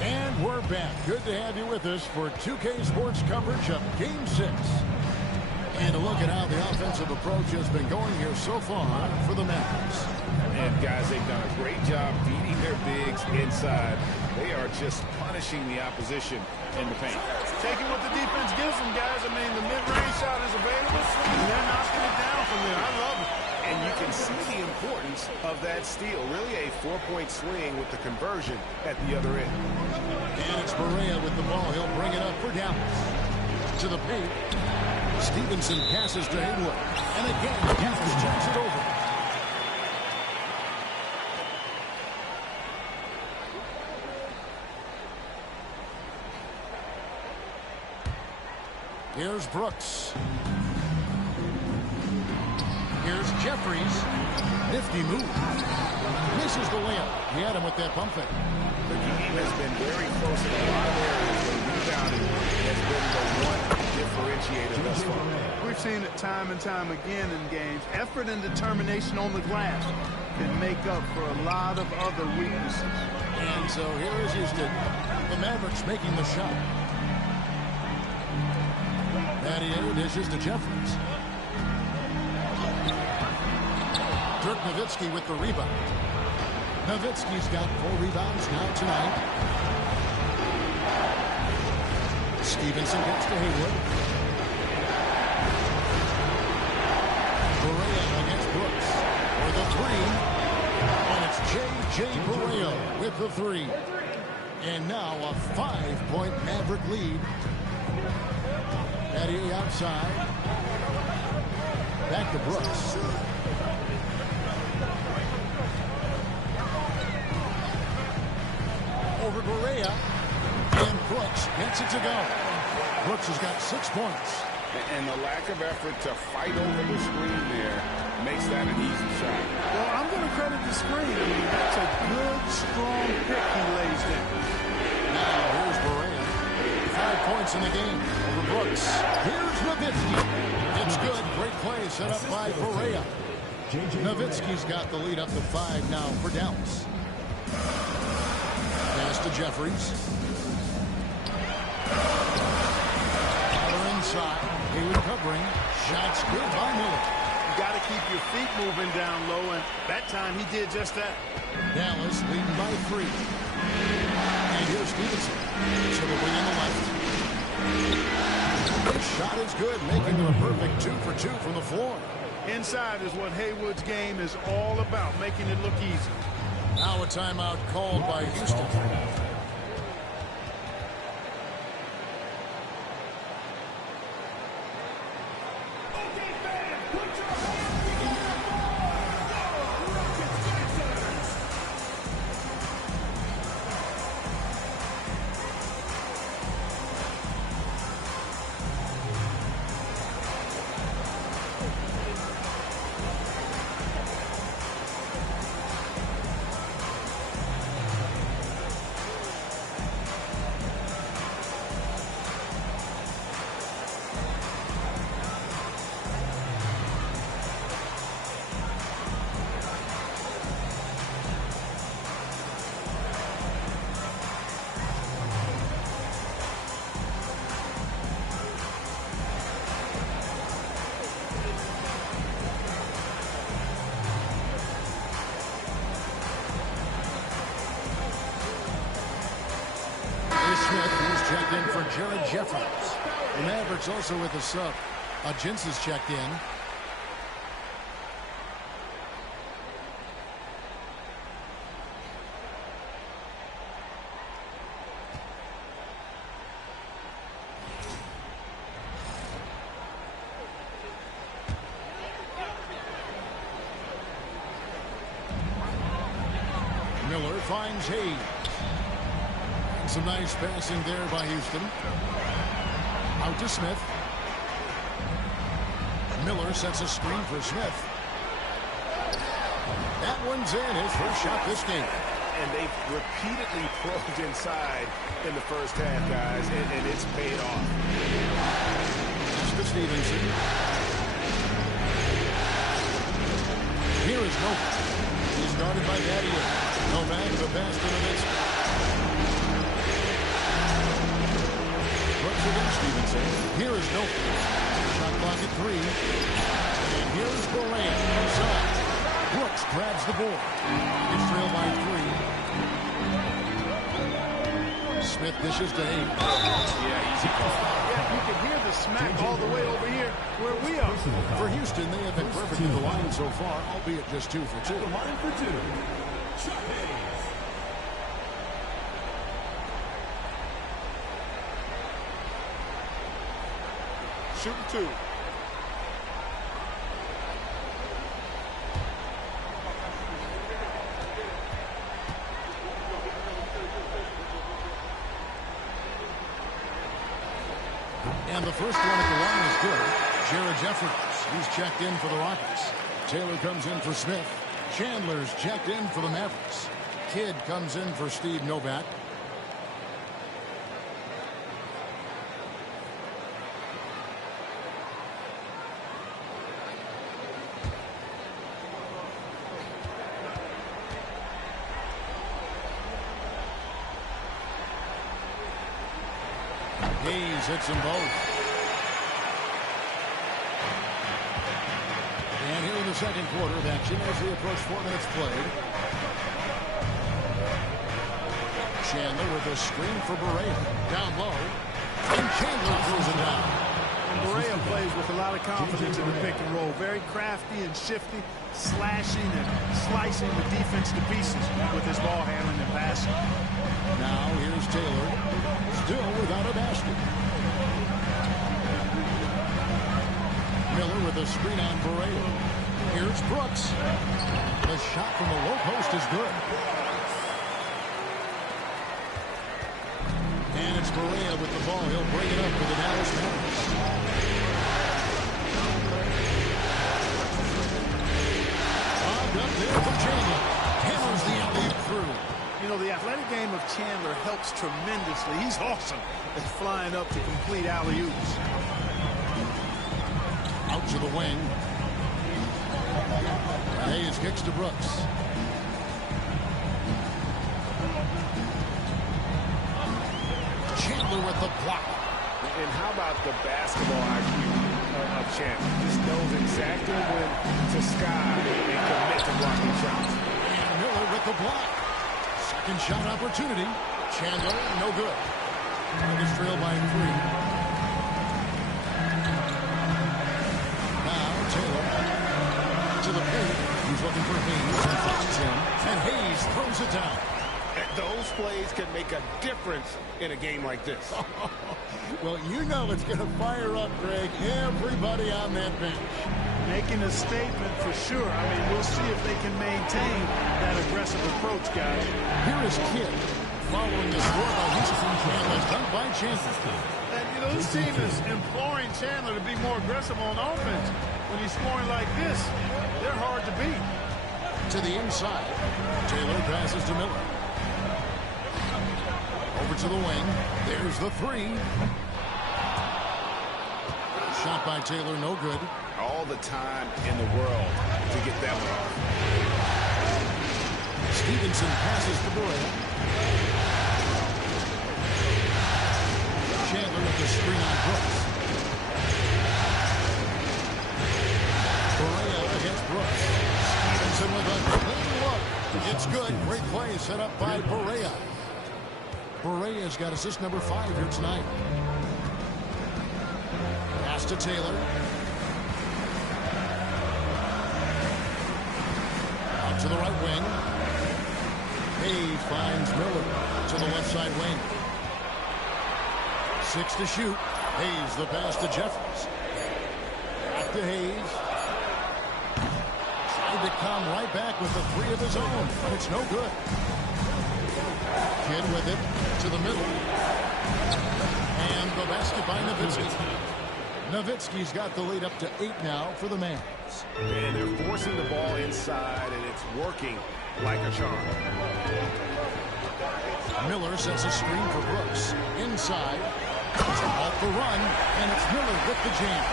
And we're back. Good to have you with us for 2K Sports coverage of Game 6. And a look at how the offensive approach has been going here so far for the Mavericks. And guys, they've done a great job beating their bigs inside. They are just punishing the opposition in the paint. Taking what the defense gives them, guys. I mean, the mid-range shot is available, and they're knocking it down from there. I love it. And you can see the importance of that steal. Really a 4-point swing with the conversion at the other end. And it's Berea with the ball. He'll bring it up for Dallas. To the paint. Stevenson passes to Haywood. And again, Cavs turns it over. Here's Brooks. Here's Jeffries. Nifty move. Misses the layup. He had him with that pump fake. The game has been very close in a lot of areas, but rebounding has been the one differentiator thus far. We've seen it time and time again in games. Effort and determination on the glass can make up for a lot of other weaknesses. And so here is Houston. The Mavericks making the shot. Battier dishes to Jeffries. Dirk Nowitzki with the rebound. Nowitzki's got 4 rebounds now tonight. Stevenson gets to Haywood. Barea against Brooks for the 3. And it's J.J. Barea with the 3. And now a 5-point Maverick lead. Battier outside. Back to Brooks. Over Barea. And Brooks gets it to go. Brooks has got 6 points. And the lack of effort to fight over the screen there makes that an easy shot. Well, I'm going to credit the screen. I mean, that's a good, strong pick he lays there. Now here's Barea. 5 points in the game over Brooks. Here's Nowitzki. It's good. Great play set up by Barea. Nowitzki's got the lead up to 5 now for Dallas. Pass to Jeffries. Miller inside. Haywood covering. Shots good by Miller. You got to keep your feet moving down low, and that time he did just that. Dallas leading by 3. And here's Stevenson. To the wing on the left. This shot is good, making them a perfect 2 for 2 from the floor. Inside is what Haywood's game is all about, making it look easy. Now a timeout called by Houston. Smith, who's checked in for Jared Jeffries. The Mavericks also with a sub. Jens is checked in. Miller finds Hayes. Some nice passing there by Houston. Out to Smith. Miller sets a screen for Smith. That one's in. His first shot this game. And they've repeatedly probed inside in the first half, guys, and it's paid off. That's to Stevenson. Here is Novak. He's guarded by Battier. Novak, the pass to Nowitzki. Brooks against Stevenson. Here is Novak. Shot clock at 3. And here's Barea inside. Brooks grabs the board. It's trailed by 3. Smith dishes to Hayes. Yeah, easy call. Yeah, you can hear the smack all the way over here where we are. For Houston, they have been perfect at the line so far, albeit just 2 for 2. The line for 2. Chuck Hayes. Shooting 2. And the first one at the line is good. Jared Jeffers, he's checked in for the Rockets. Taylor comes in for Smith. Chandler's checked in for the Mavericks. Kidd comes in for Steve Novak. Hayes hits them both. And here in the second quarter of action as we approach 4 minutes played. Chandler with a screen for Barea. Down low. And Chandler throws it down. And Barea plays with a lot of confidence in the pick and roll. Very crafty and shifty, slashing and slicing the defense to pieces with his ball handling and passing. Now here's Taylor. Still without a basket. Miller with a screen on Barea. Here's Brooks. The shot from the low post is good. And it's Barea with the ball. He'll bring it up for the Dallas Mavericks. Bobbed up there for Chandler. Hammers the alley through. You know, the athletic game of Chandler helps tremendously. He's awesome at flying up to complete alley-oops. Out to the wing. Hayes kicks to Brooks. Chandler with the block. And how about the basketball IQ of Chandler? Just knows exactly when to sky and commit to blocking shots. And Miller with the block. Second shot opportunity. Chandler, no good. Nuggets trail by 3. Now Taylor to the paint. He's looking for Hayes and finds him. And Hayes throws it down. And those plays can make a difference in a game like this. Well, you know it's going to fire up, Greg, everybody on that bench. Making a statement for sure. I mean, we'll see if they can maintain that aggressive approach, guys. Here is Kidd following the score by Houston. Chandler, done by Chandler. And, you know, this team is imploring Chandler to be more aggressive on offense. When he's scoring like this, they're hard to beat. To the inside. Taylor passes to Miller. Over to the wing. There's the 3. Shot by Taylor, no good. All the time in the world to get that one off. Stevenson passes to Barea. Chandler with the screen on Brooks. Barea against Brooks. Stevenson with a clean look. It's good. Great play set up by Barea. Barea's got assist number 5 here tonight. Pass to Taylor. Out to the right wing. Hayes finds Miller to the left side wing. 6 to shoot. Hayes the pass to Jeffers. Back to Hayes. Tried to come right back with the 3 of his own, but it's no good. Kidd with it to the middle. And the basket by Nowitzki. Nowitzki's got the lead up to 8 now for the Mavs. And they're forcing the ball inside, and it's working like a charm. Miller sets a screen for Brooks. Inside. Off the run, and it's Miller with the jam.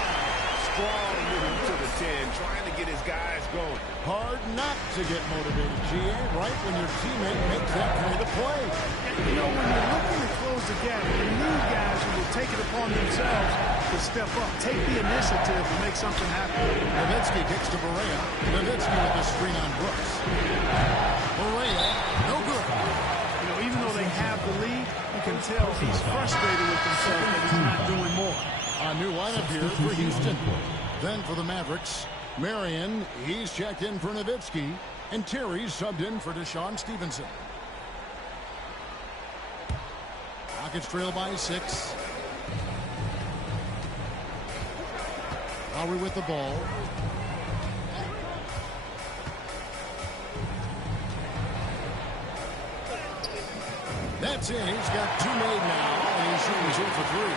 Strong moving to the 10, trying to get his guys going. Hard not to get motivated, GA, right when your teammate makes that kind of play. You know, when you're looking to close the gap, you need guys who will take it upon themselves to step up, take the initiative to make something happen. Nowitzki kicks to Barea. Nowitzki with the screen on Brooks. Barea, no good. You know, even though they have the lead, you can tell he's frustrated with himself that he's not doing more. A new lineup here for Houston. Then for the Mavericks, Marion, he's checked in for Nowitzki, and Terry's subbed in for Deshaun Stevenson. Rockets trail by 6. Lowry with the ball. That's in. He's got 2 made now, and he's shooting 2 for 3.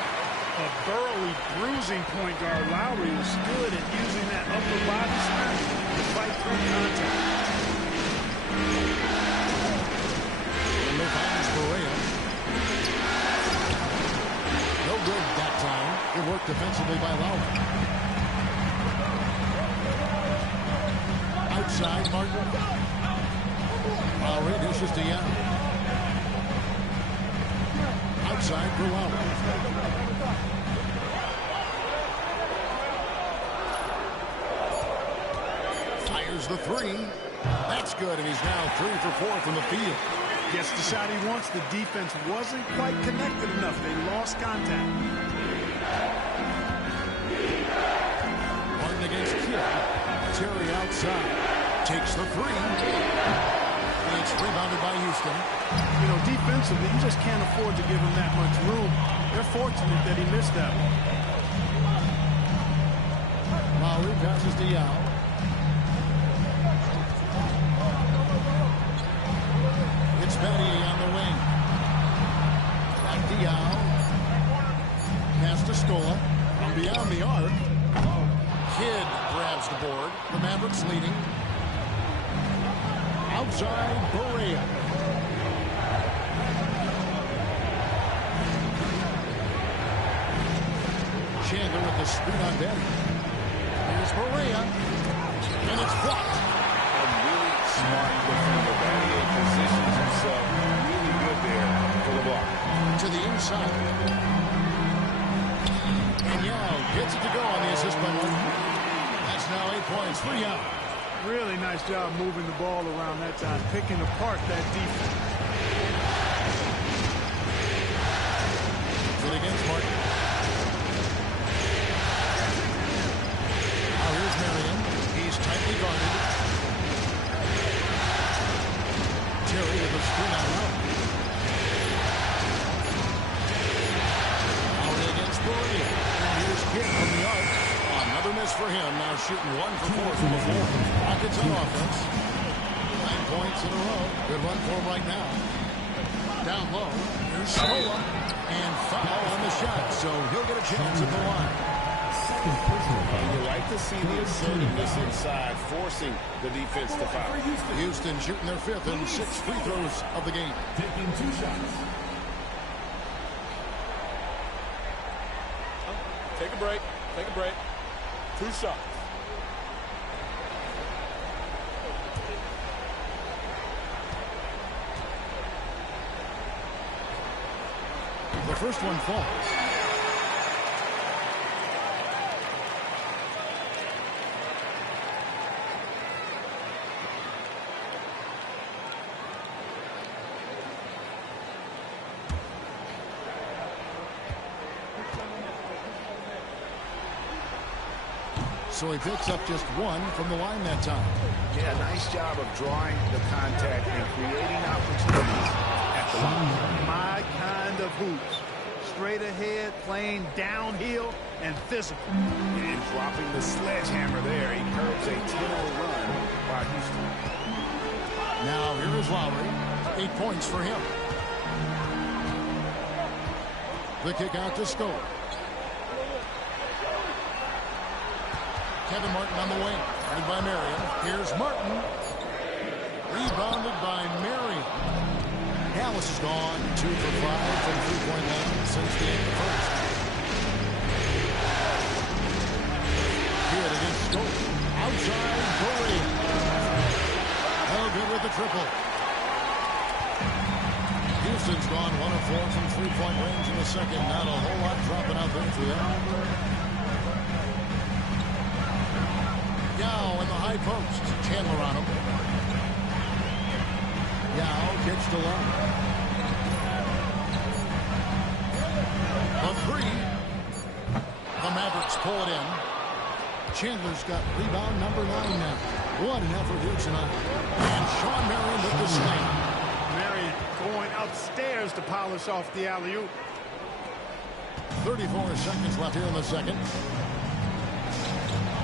a burly, bruising point guard. Lowry is good at using that upper body smash to fight through contact. And there finds Berea. No good that time. Good work defensively by Lowry. Outside, Martin. Lowry dishes to Young. Outside for Lowry. Fires the three. That's good, and he's now 3 for 4 from the field. Gets the shot he wants. The defense wasn't quite connected enough. They lost contact. Martin against Kidd. Terry outside. Takes the three. It's rebounded by Houston. You know, defensively, you just can't afford to give him that much room. They're fortunate that he missed that one. Lowry passes to Yao. It's Battier on the wing. Back to Yao. Pass to Scola. From beyond the arc. Kidd grabs the board. The Mavericks leading. Outside, Berea. Chandler with the screen on Battier. Here's Berea. And it's blocked. A really smart defender. Battier positions himself really good there for the block. To the inside. And Yao gets it to go on the assist by Martin. That's now 8 points for Yao. Really nice job moving the ball around that time, picking apart that defense. Good against Martin. Now here's Marion. He's tightly guarded. Terry with a screen on out. Lowry against Berea. And here's Kidd from the arc. Another miss for him. Now shooting 1 for 4 from the floor. Rockets on offense. 9 points in a row. Good run for him right now. Down low. Here's Scola. And foul on the shot. So he'll get a chance at the line. You like to see the assertiveness inside, forcing the defense to foul. Houston shooting their 5th and 6 free throws of the game. Taking 2 shots. Take a break. Take a break. 2 shots. The first one falls. So he picks up just 1 from the line that time. Yeah, nice job of drawing the contact and creating opportunities at the line. My kind of hoops. Straight ahead, playing downhill, and physical. And dropping the sledgehammer there. He curbs a 10-0 run by Houston. Now here is Lowry. 8 points for him. The kick out to Scola. Kevin Martin on the wing. Guarded by Marion. Here's Martin. Rebounded by Marion. Dallas is gone 2 for 5 from 3-point land since the end of the first. Here against Scola. Outside, Berea. No good with the triple. Houston's gone 1 of 4 from 3-point range in the second. Not a whole lot dropping out there for them. Yao in the high post. Chandler on him. Yao kicks to low. The three. The Mavericks pull it in. Chandler's got rebound number 9 now. What an effort here tonight. And Sean Marion with the slam. Marion going upstairs to polish off the alley-oop. 34 seconds left here in the second.